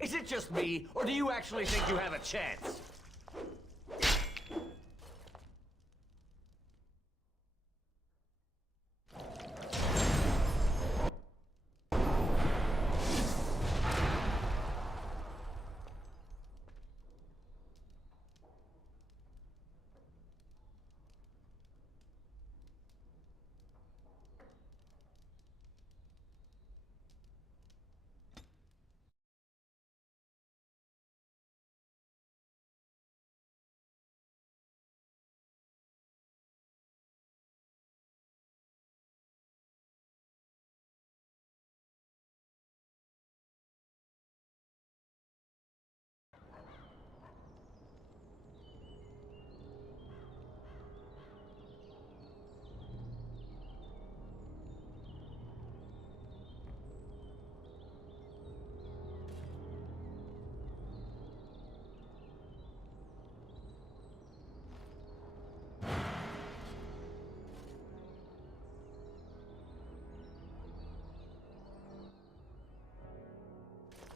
Is it just me, or do you actually think you have a chance?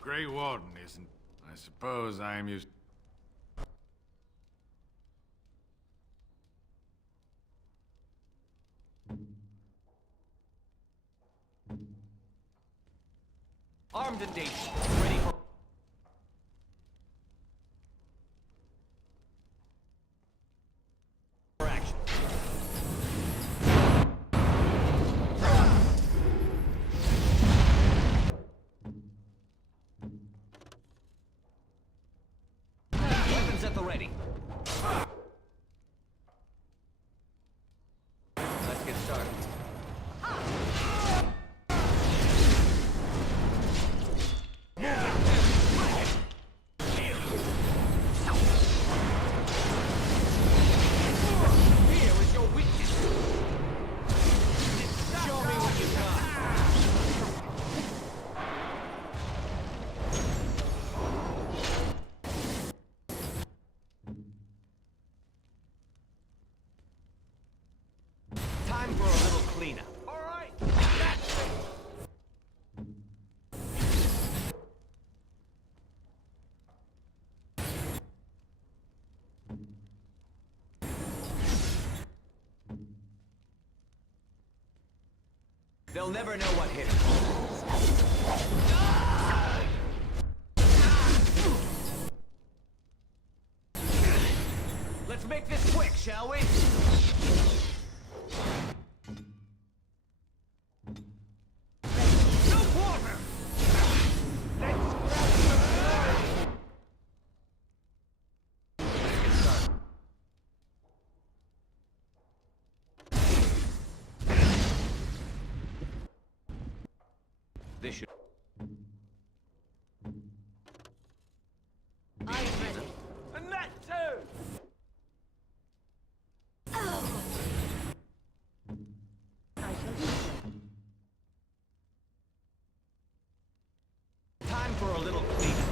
Grey Warden isn't. I suppose I am used... Armed and dangerous. Ready for action. Weapons at the ready. Let's get started. Move They'll never know what hit them. Let's make this quick, shall we? No water! Let's get started. This should... I'm ready. And that too! Time for a little cleanup.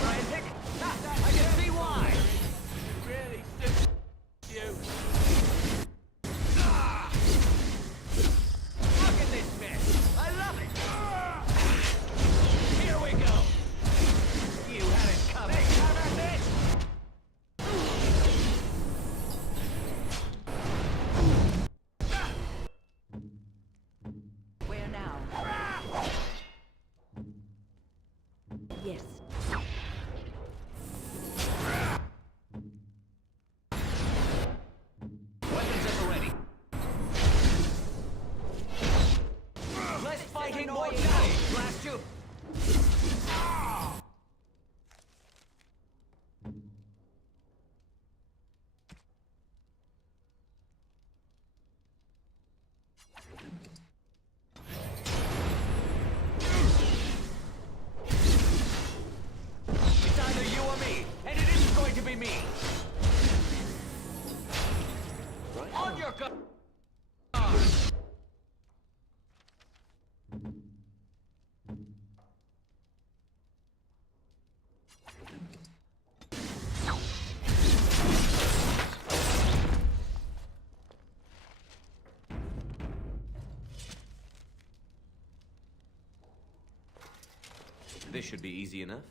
Frantic? I can see why! It really suits you. Look at this mess! I love it! Here we go! You had it covered! They covered this! Where now? Yes. Weapons at the ready. Less fighting, more damage! Blast you! It's either you or me, and it isn't going to be me! On your guard! This should be easy enough.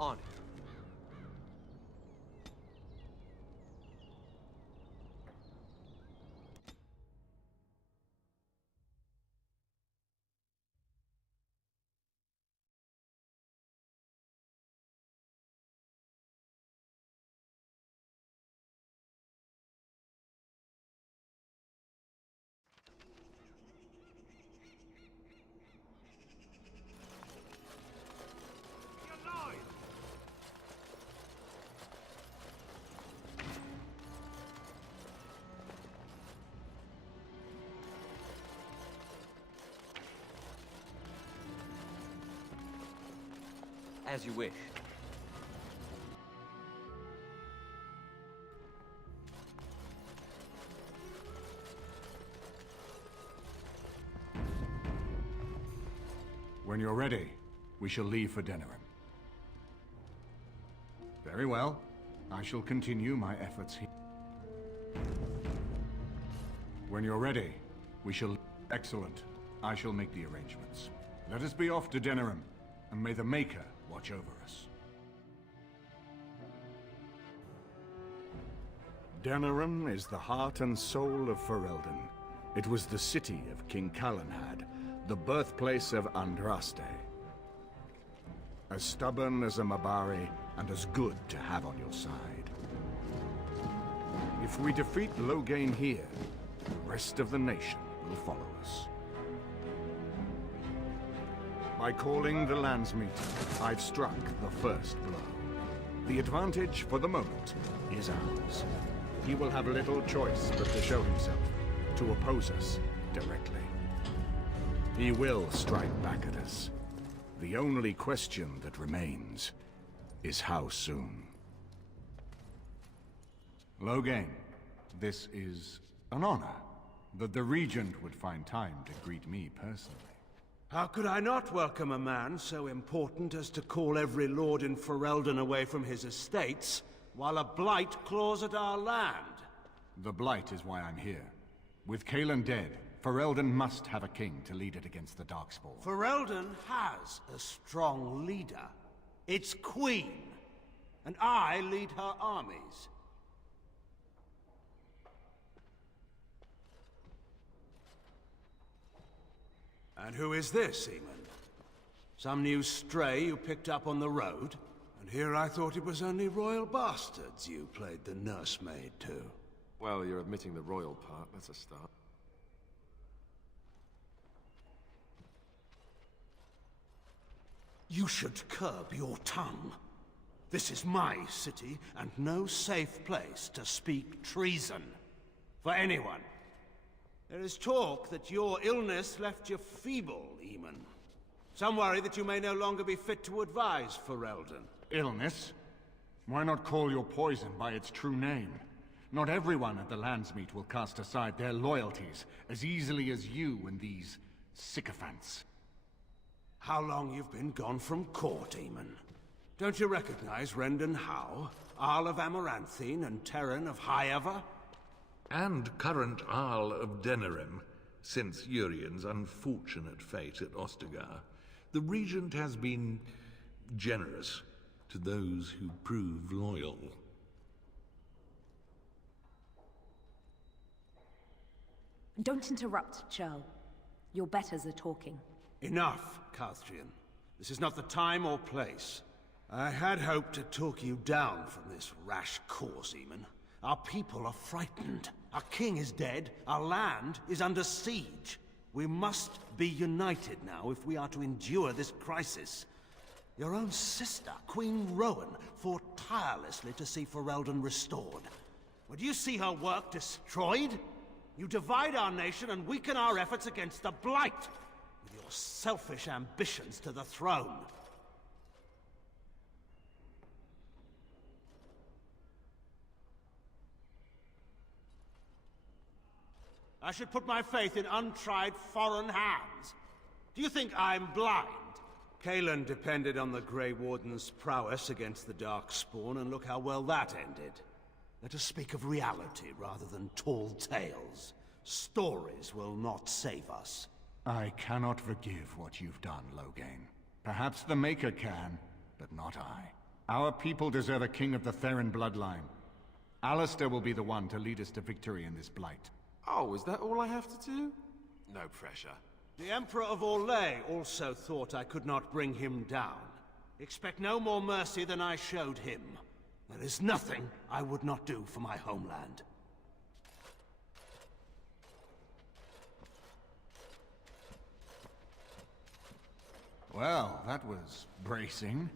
On it. As you wish. When you're ready, we shall leave for Denerim. Very well. I shall continue my efforts here. When you're ready, we shall... Excellent. I shall make the arrangements. Let us be off to Denerim, and may the Maker watch over us. Denerim is the heart and soul of Ferelden. It was the city of King Calenhad, the birthplace of Andraste. As stubborn as a Mabari, and as good to have on your side. If we defeat Loghain here, the rest of the nation will follow us. By calling the Landsmeet, I've struck the first blow. The advantage, for the moment, is ours. He will have little choice but to show himself, to oppose us directly. He will strike back at us. The only question that remains is how soon. Loghain, this is an honor that the Regent would find time to greet me personally. How could I not welcome a man so important as to call every lord in Ferelden away from his estates, while a blight claws at our land? The blight is why I'm here. With Cailan dead, Ferelden must have a king to lead it against the Darkspawn. Ferelden has a strong leader. Its queen. And I lead her armies. And who is this, Eamon? Some new stray you picked up on the road? And here I thought it was only royal bastards you played the nursemaid to. Well, you're admitting the royal part. That's a start. You should curb your tongue. This is my city, and no safe place to speak treason. For anyone. There is talk that your illness left you feeble, Eamon. Some worry that you may no longer be fit to advise Ferelden. Illness? Why not call your poison by its true name? Not everyone at the Landsmeet will cast aside their loyalties as easily as you and these sycophants. How long you've been gone from court, Eamon? Don't you recognize Rendon Howe, Arl of Amaranthine, and Terran of Highever? And current Arl of Denerim, since Urien's unfortunate fate at Ostagar. The Regent has been generous to those who prove loyal. Don't interrupt, Churl. Your betters are talking. Enough, Calthrian. This is not the time or place. I had hoped to talk you down from this rash course, Eamon. Our people are frightened. Our king is dead. Our land is under siege. We must be united now if we are to endure this crisis. Your own sister, Queen Rowan, fought tirelessly to see Ferelden restored. Would you see her work destroyed? You divide our nation and weaken our efforts against the Blight, with your selfish ambitions to the throne. I should put my faith in untried foreign hands. Do you think I'm blind? Cailan depended on the Grey Warden's prowess against the Darkspawn, and look how well that ended. Let us speak of reality rather than tall tales. Stories will not save us. I cannot forgive what you've done, Loghain. Perhaps the Maker can, but not I. Our people deserve a king of the Theron bloodline. Alistair will be the one to lead us to victory in this blight. Oh, is that all I have to do? No pressure. The Emperor of Orlais also thought I could not bring him down. Expect no more mercy than I showed him. There is nothing I would not do for my homeland. Well, that was bracing.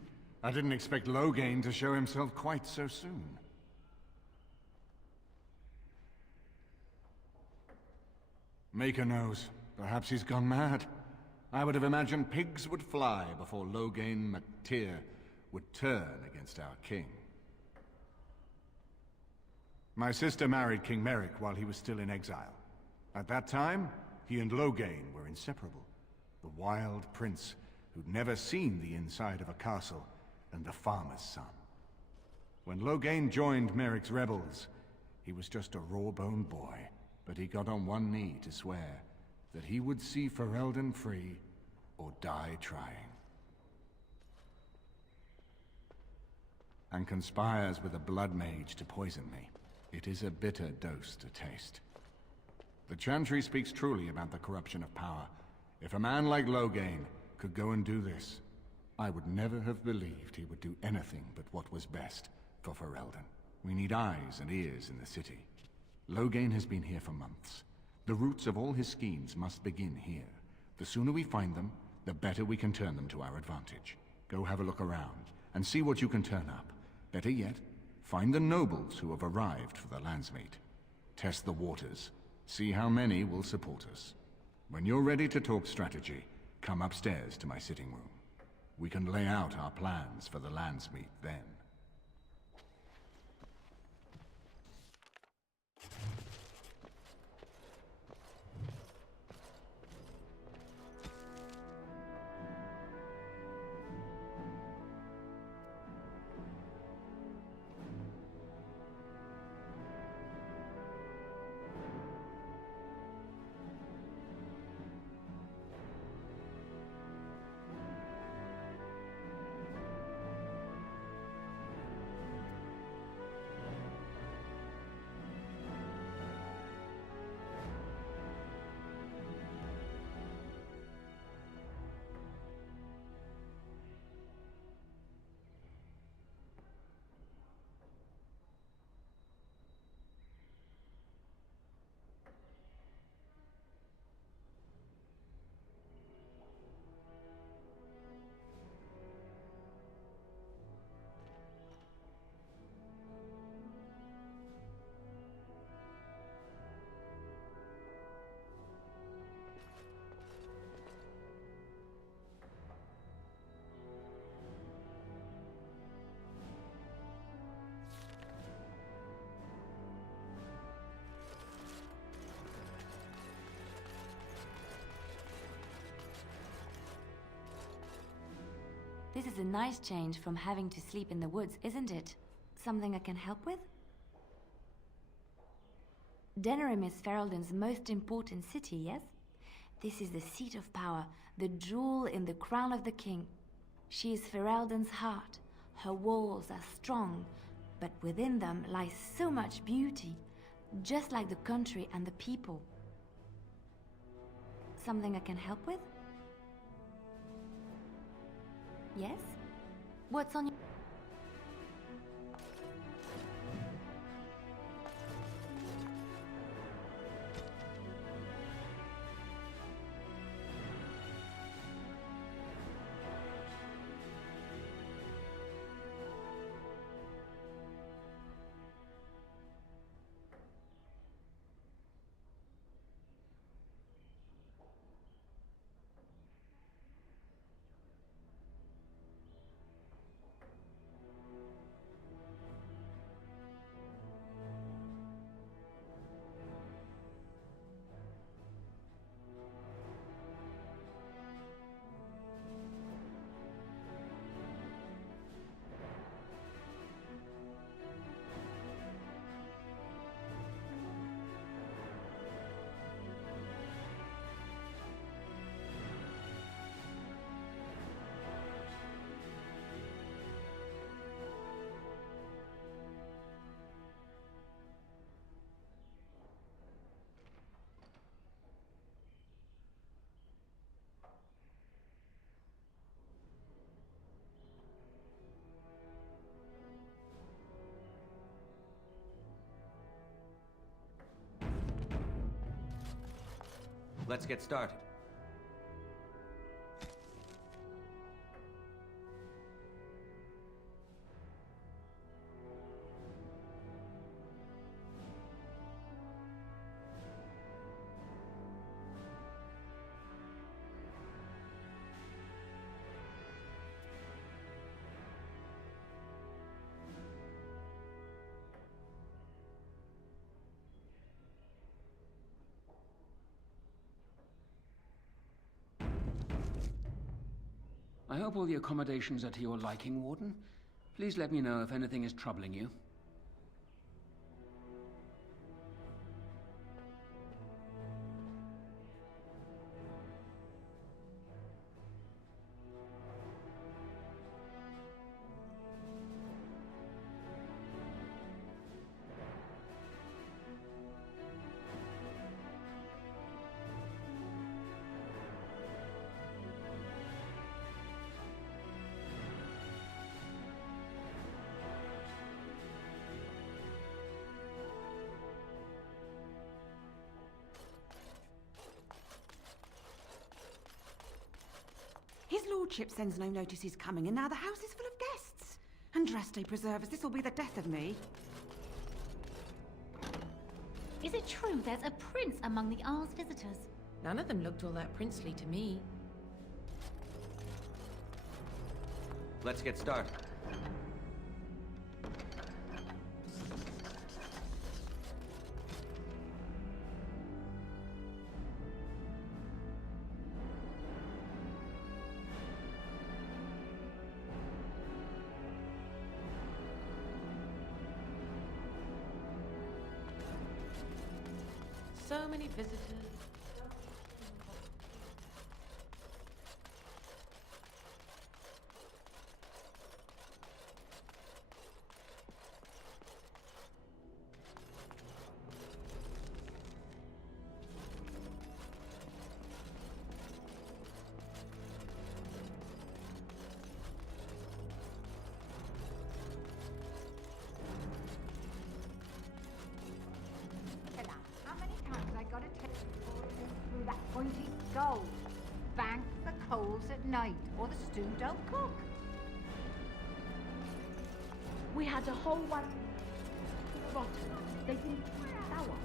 I didn't expect Loghain to show himself quite so soon. Maker knows. Perhaps he's gone mad. I would have imagined pigs would fly before Loghain MacTyr would turn against our king. My sister married King Merrick while he was still in exile. At that time, he and Loghain were inseparable. The Wild Prince who'd never seen the inside of a castle, and the farmer's son. When Loghain joined Merrick's rebels, he was just a raw-boned boy, but he got on one knee to swear that he would see Ferelden free or die trying. And conspires with a blood mage to poison me. It is a bitter dose to taste. The Chantry speaks truly about the corruption of power. If a man like Loghain could go and do this, I would never have believed he would do anything but what was best for Ferelden. We need eyes and ears in the city. Loghain has been here for months. The roots of all his schemes must begin here. The sooner we find them, the better we can turn them to our advantage. Go have a look around, and see what you can turn up. Better yet, find the nobles who have arrived for the Landsmeet. Test the waters. See how many will support us. When you're ready to talk strategy, come upstairs to my sitting room. We can lay out our plans for the Landsmeet then. This is a nice change from having to sleep in the woods, isn't it? Something I can help with? Denerim is Ferelden's most important city, yes? This is the seat of power, the jewel in the crown of the king. She is Ferelden's heart. Her walls are strong, but within them lies so much beauty, just like the country and the people. Something I can help with? Yes? What's on your... Let's get started. I hope all the accommodations are to your liking, Warden. Please let me know if anything is troubling you. His lordship sends no notice he's coming, and now the house is full of guests. Andraste preserve us, this will be the death of me. Is it true there's a prince among the Arl's visitors? None of them looked all that princely to me. Let's get started. So many visitors. How many times I gotta take through that pointy skull? Bank the coals at night, or the stew don't cook. We had a whole one rotten. They didn't sour.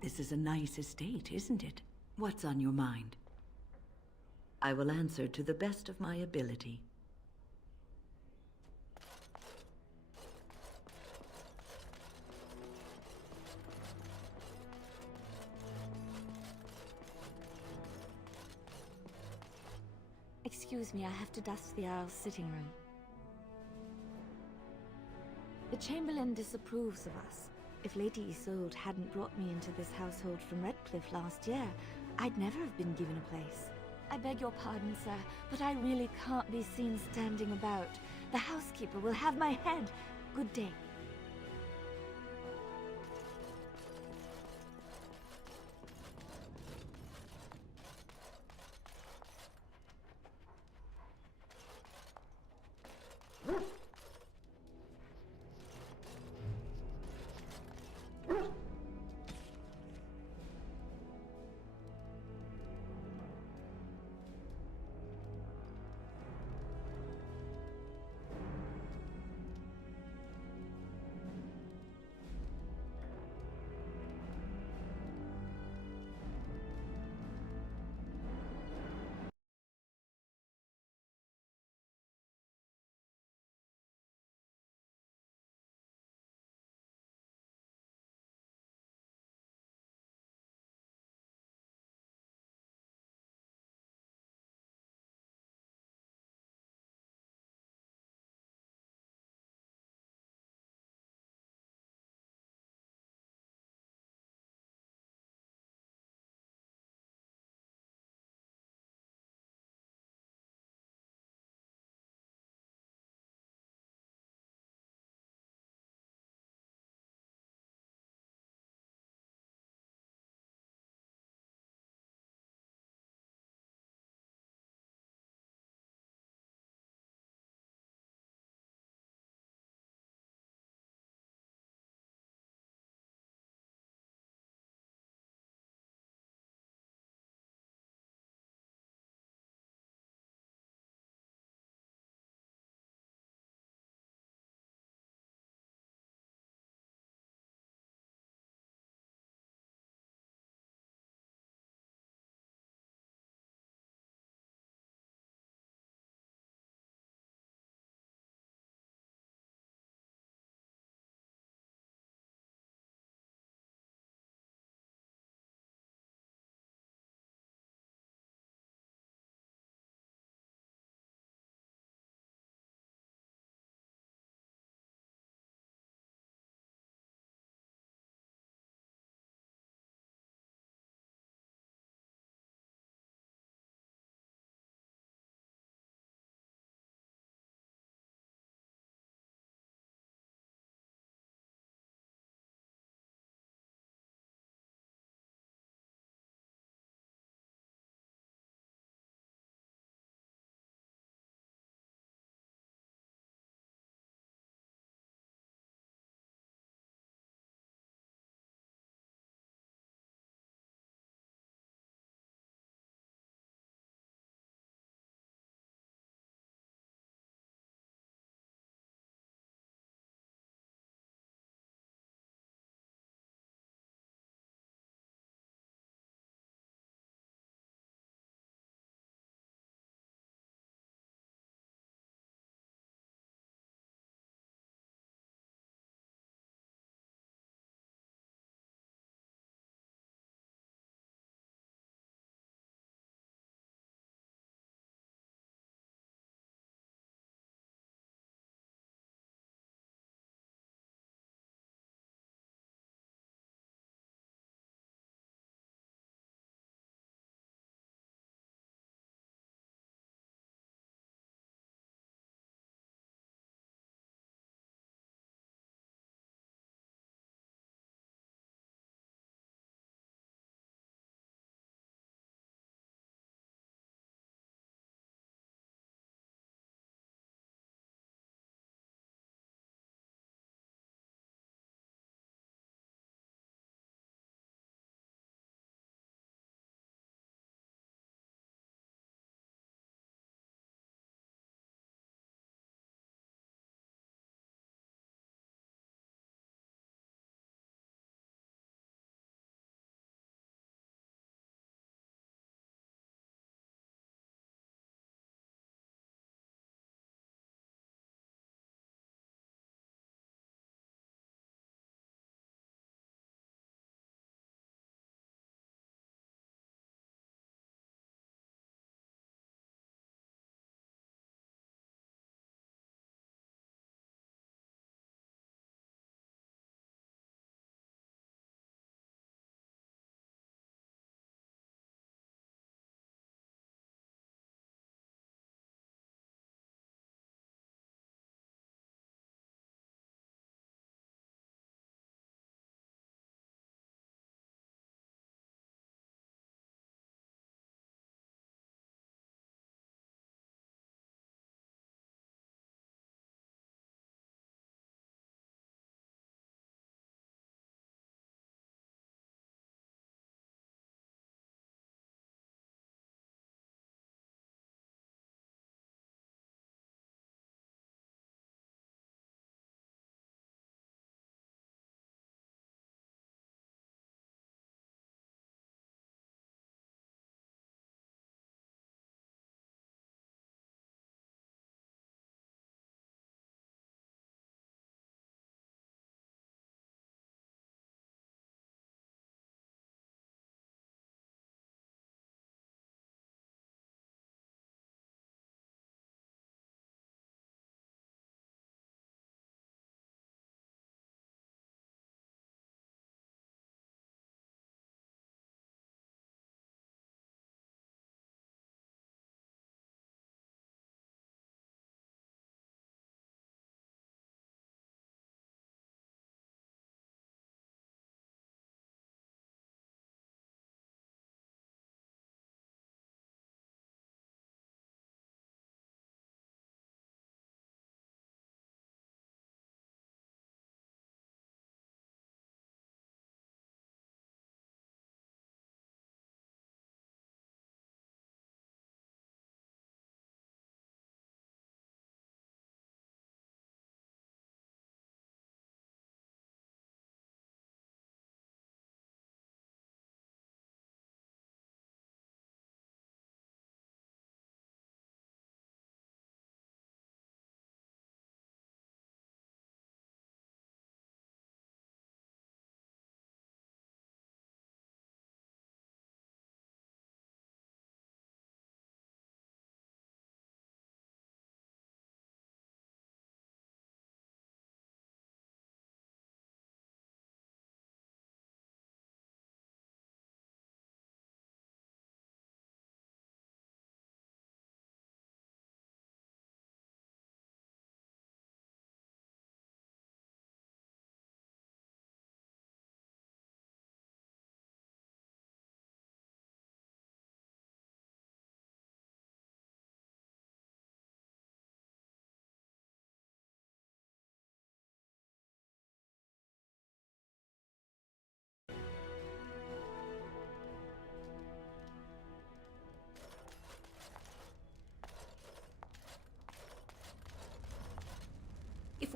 This is a nice estate, isn't it? What's on your mind? I will answer to the best of my ability. Excuse me, I have to dust the Earl's sitting room. The Chamberlain disapproves of us. If Lady Isolde hadn't brought me into this household from Redcliffe last year, I'd never have been given a place. I beg your pardon, sir, but I really can't be seen standing about. The housekeeper will have my head. Good day.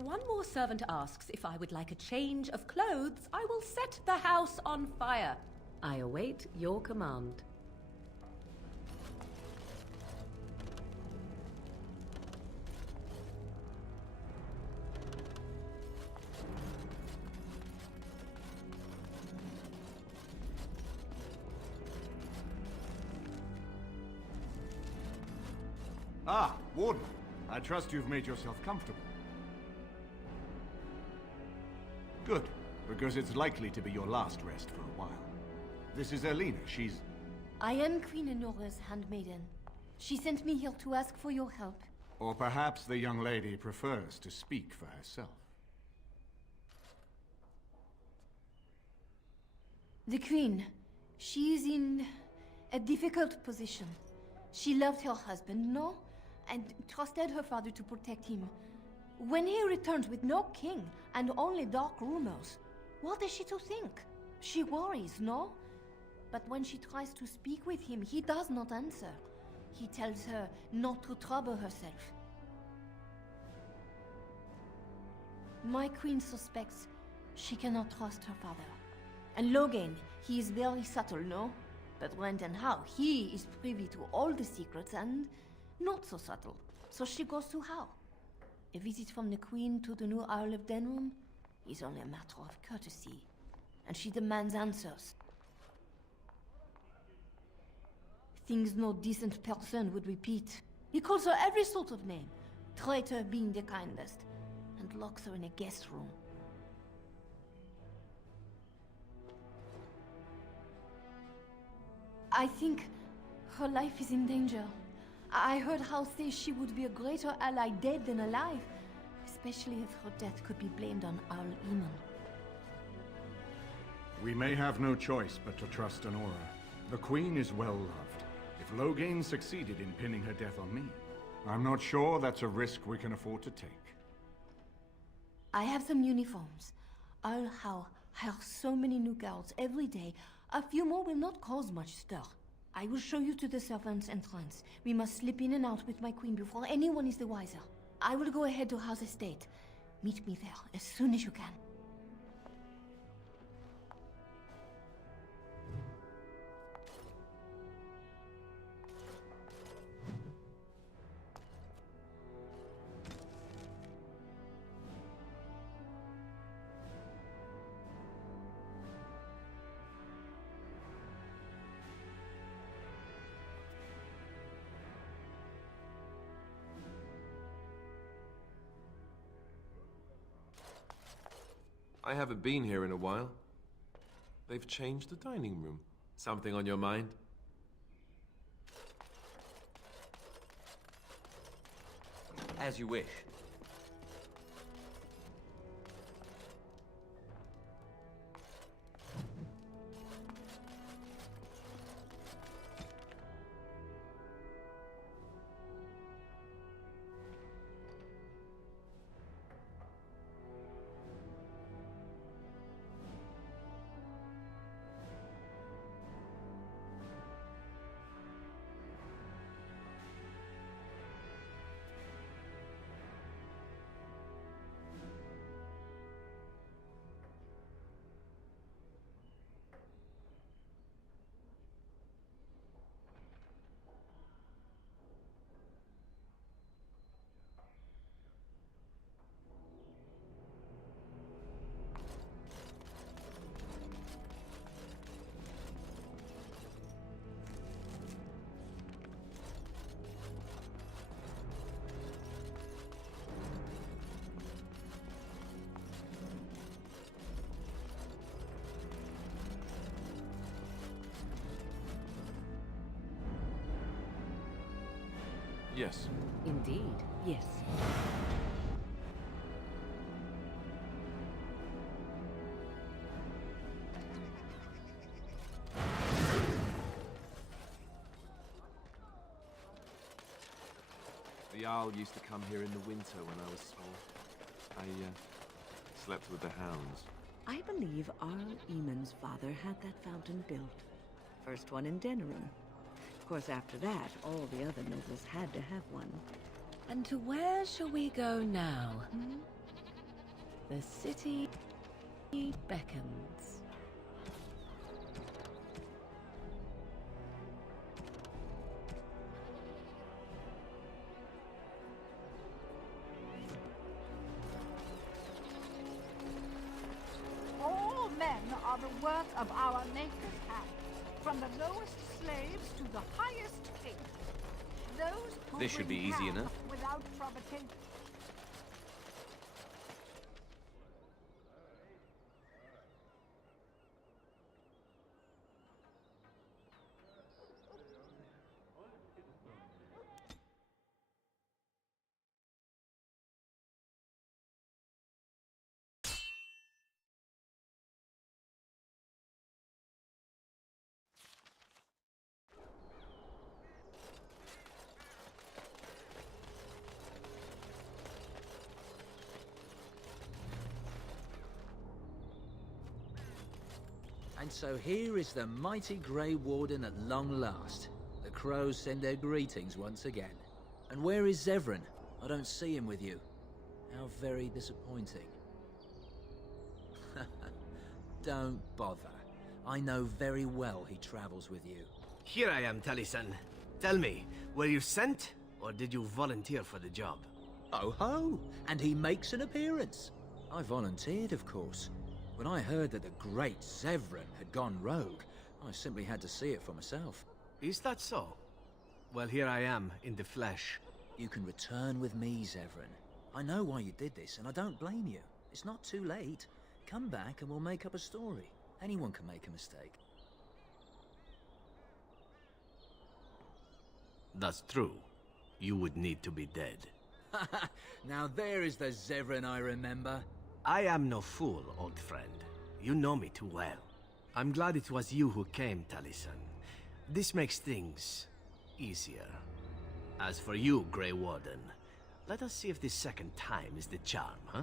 one more servant asks if I would like a change of clothes, I will set the house on fire. I await your command. Ah, Warden. I trust you've made yourself comfortable. Good, because it's likely to be your last rest for a while. This is Elena. She's... I am Queen Enora's handmaiden. She sent me here to ask for your help. Or perhaps the young lady prefers to speak for herself. The Queen, she is in a difficult position. She loved her husband, no? And trusted her father to protect him. When he returns with no king and only dark rumors, what is she to think? She worries, no? But when she tries to speak with him, he does not answer. He tells her not to trouble herself. My queen suspects she cannot trust her father. And Logain, he is very subtle, no? But Renton Howe, he is privy to all the secrets and not so subtle. So she goes to Howe. A visit from the Queen to the new Isle of Denrum is only a matter of courtesy. And she demands answers. Things no decent person would repeat. He calls her every sort of name, traitor being the kindest, and locks her in a guest room. I think her life is in danger. I heard Howe say she would be a greater ally dead than alive, especially if her death could be blamed on Arl Eamon. We may have no choice but to trust Enora. The Queen is well loved. If Logain succeeded in pinning her death on me, I'm not sure that's a risk we can afford to take. I have some uniforms. Arl Howe hires so many new guards every day. A few more will not cause much stir. I will show you to the servants' entrance. We must slip in and out with my queen before anyone is the wiser. I will go ahead to Howe's estate. Meet me there as soon as you can. I haven't been here in a while. They've changed the dining room. Something on your mind? As you wish. Yes. Indeed, yes. The Jarl used to come here in the winter when I was small. I slept with the hounds. I believe Arl Eamon's father had that fountain built. First one in Denerim. Of course, after that, all the other nobles had to have one. And to where shall we go now? The city beckons. All men are the work of our Maker's hand, from the lowest slaves to the highest king. Those who This should be bring easy ham enough. Without provocation. And so here is the mighty Grey Warden at long last. The crows send their greetings once again. And where is Zevran? I don't see him with you. How very disappointing. Don't bother. I know very well he travels with you. Here I am, Taliesin. Tell me, were you sent, or did you volunteer for the job? Oh ho! And he makes an appearance. I volunteered, of course. When I heard that the great Zevran had gone rogue, I simply had to see it for myself. Is that so? Well, here I am, in the flesh. You can return with me, Zevran. I know why you did this, and I don't blame you. It's not too late. Come back and we'll make up a story. Anyone can make a mistake. That's true. You would need to be dead. Now there is the Zevran I remember. I am no fool, old friend. You know me too well. I'm glad it was you who came, Taliesin. This makes things easier. As for you, Grey Warden, let us see if this second time is the charm, huh?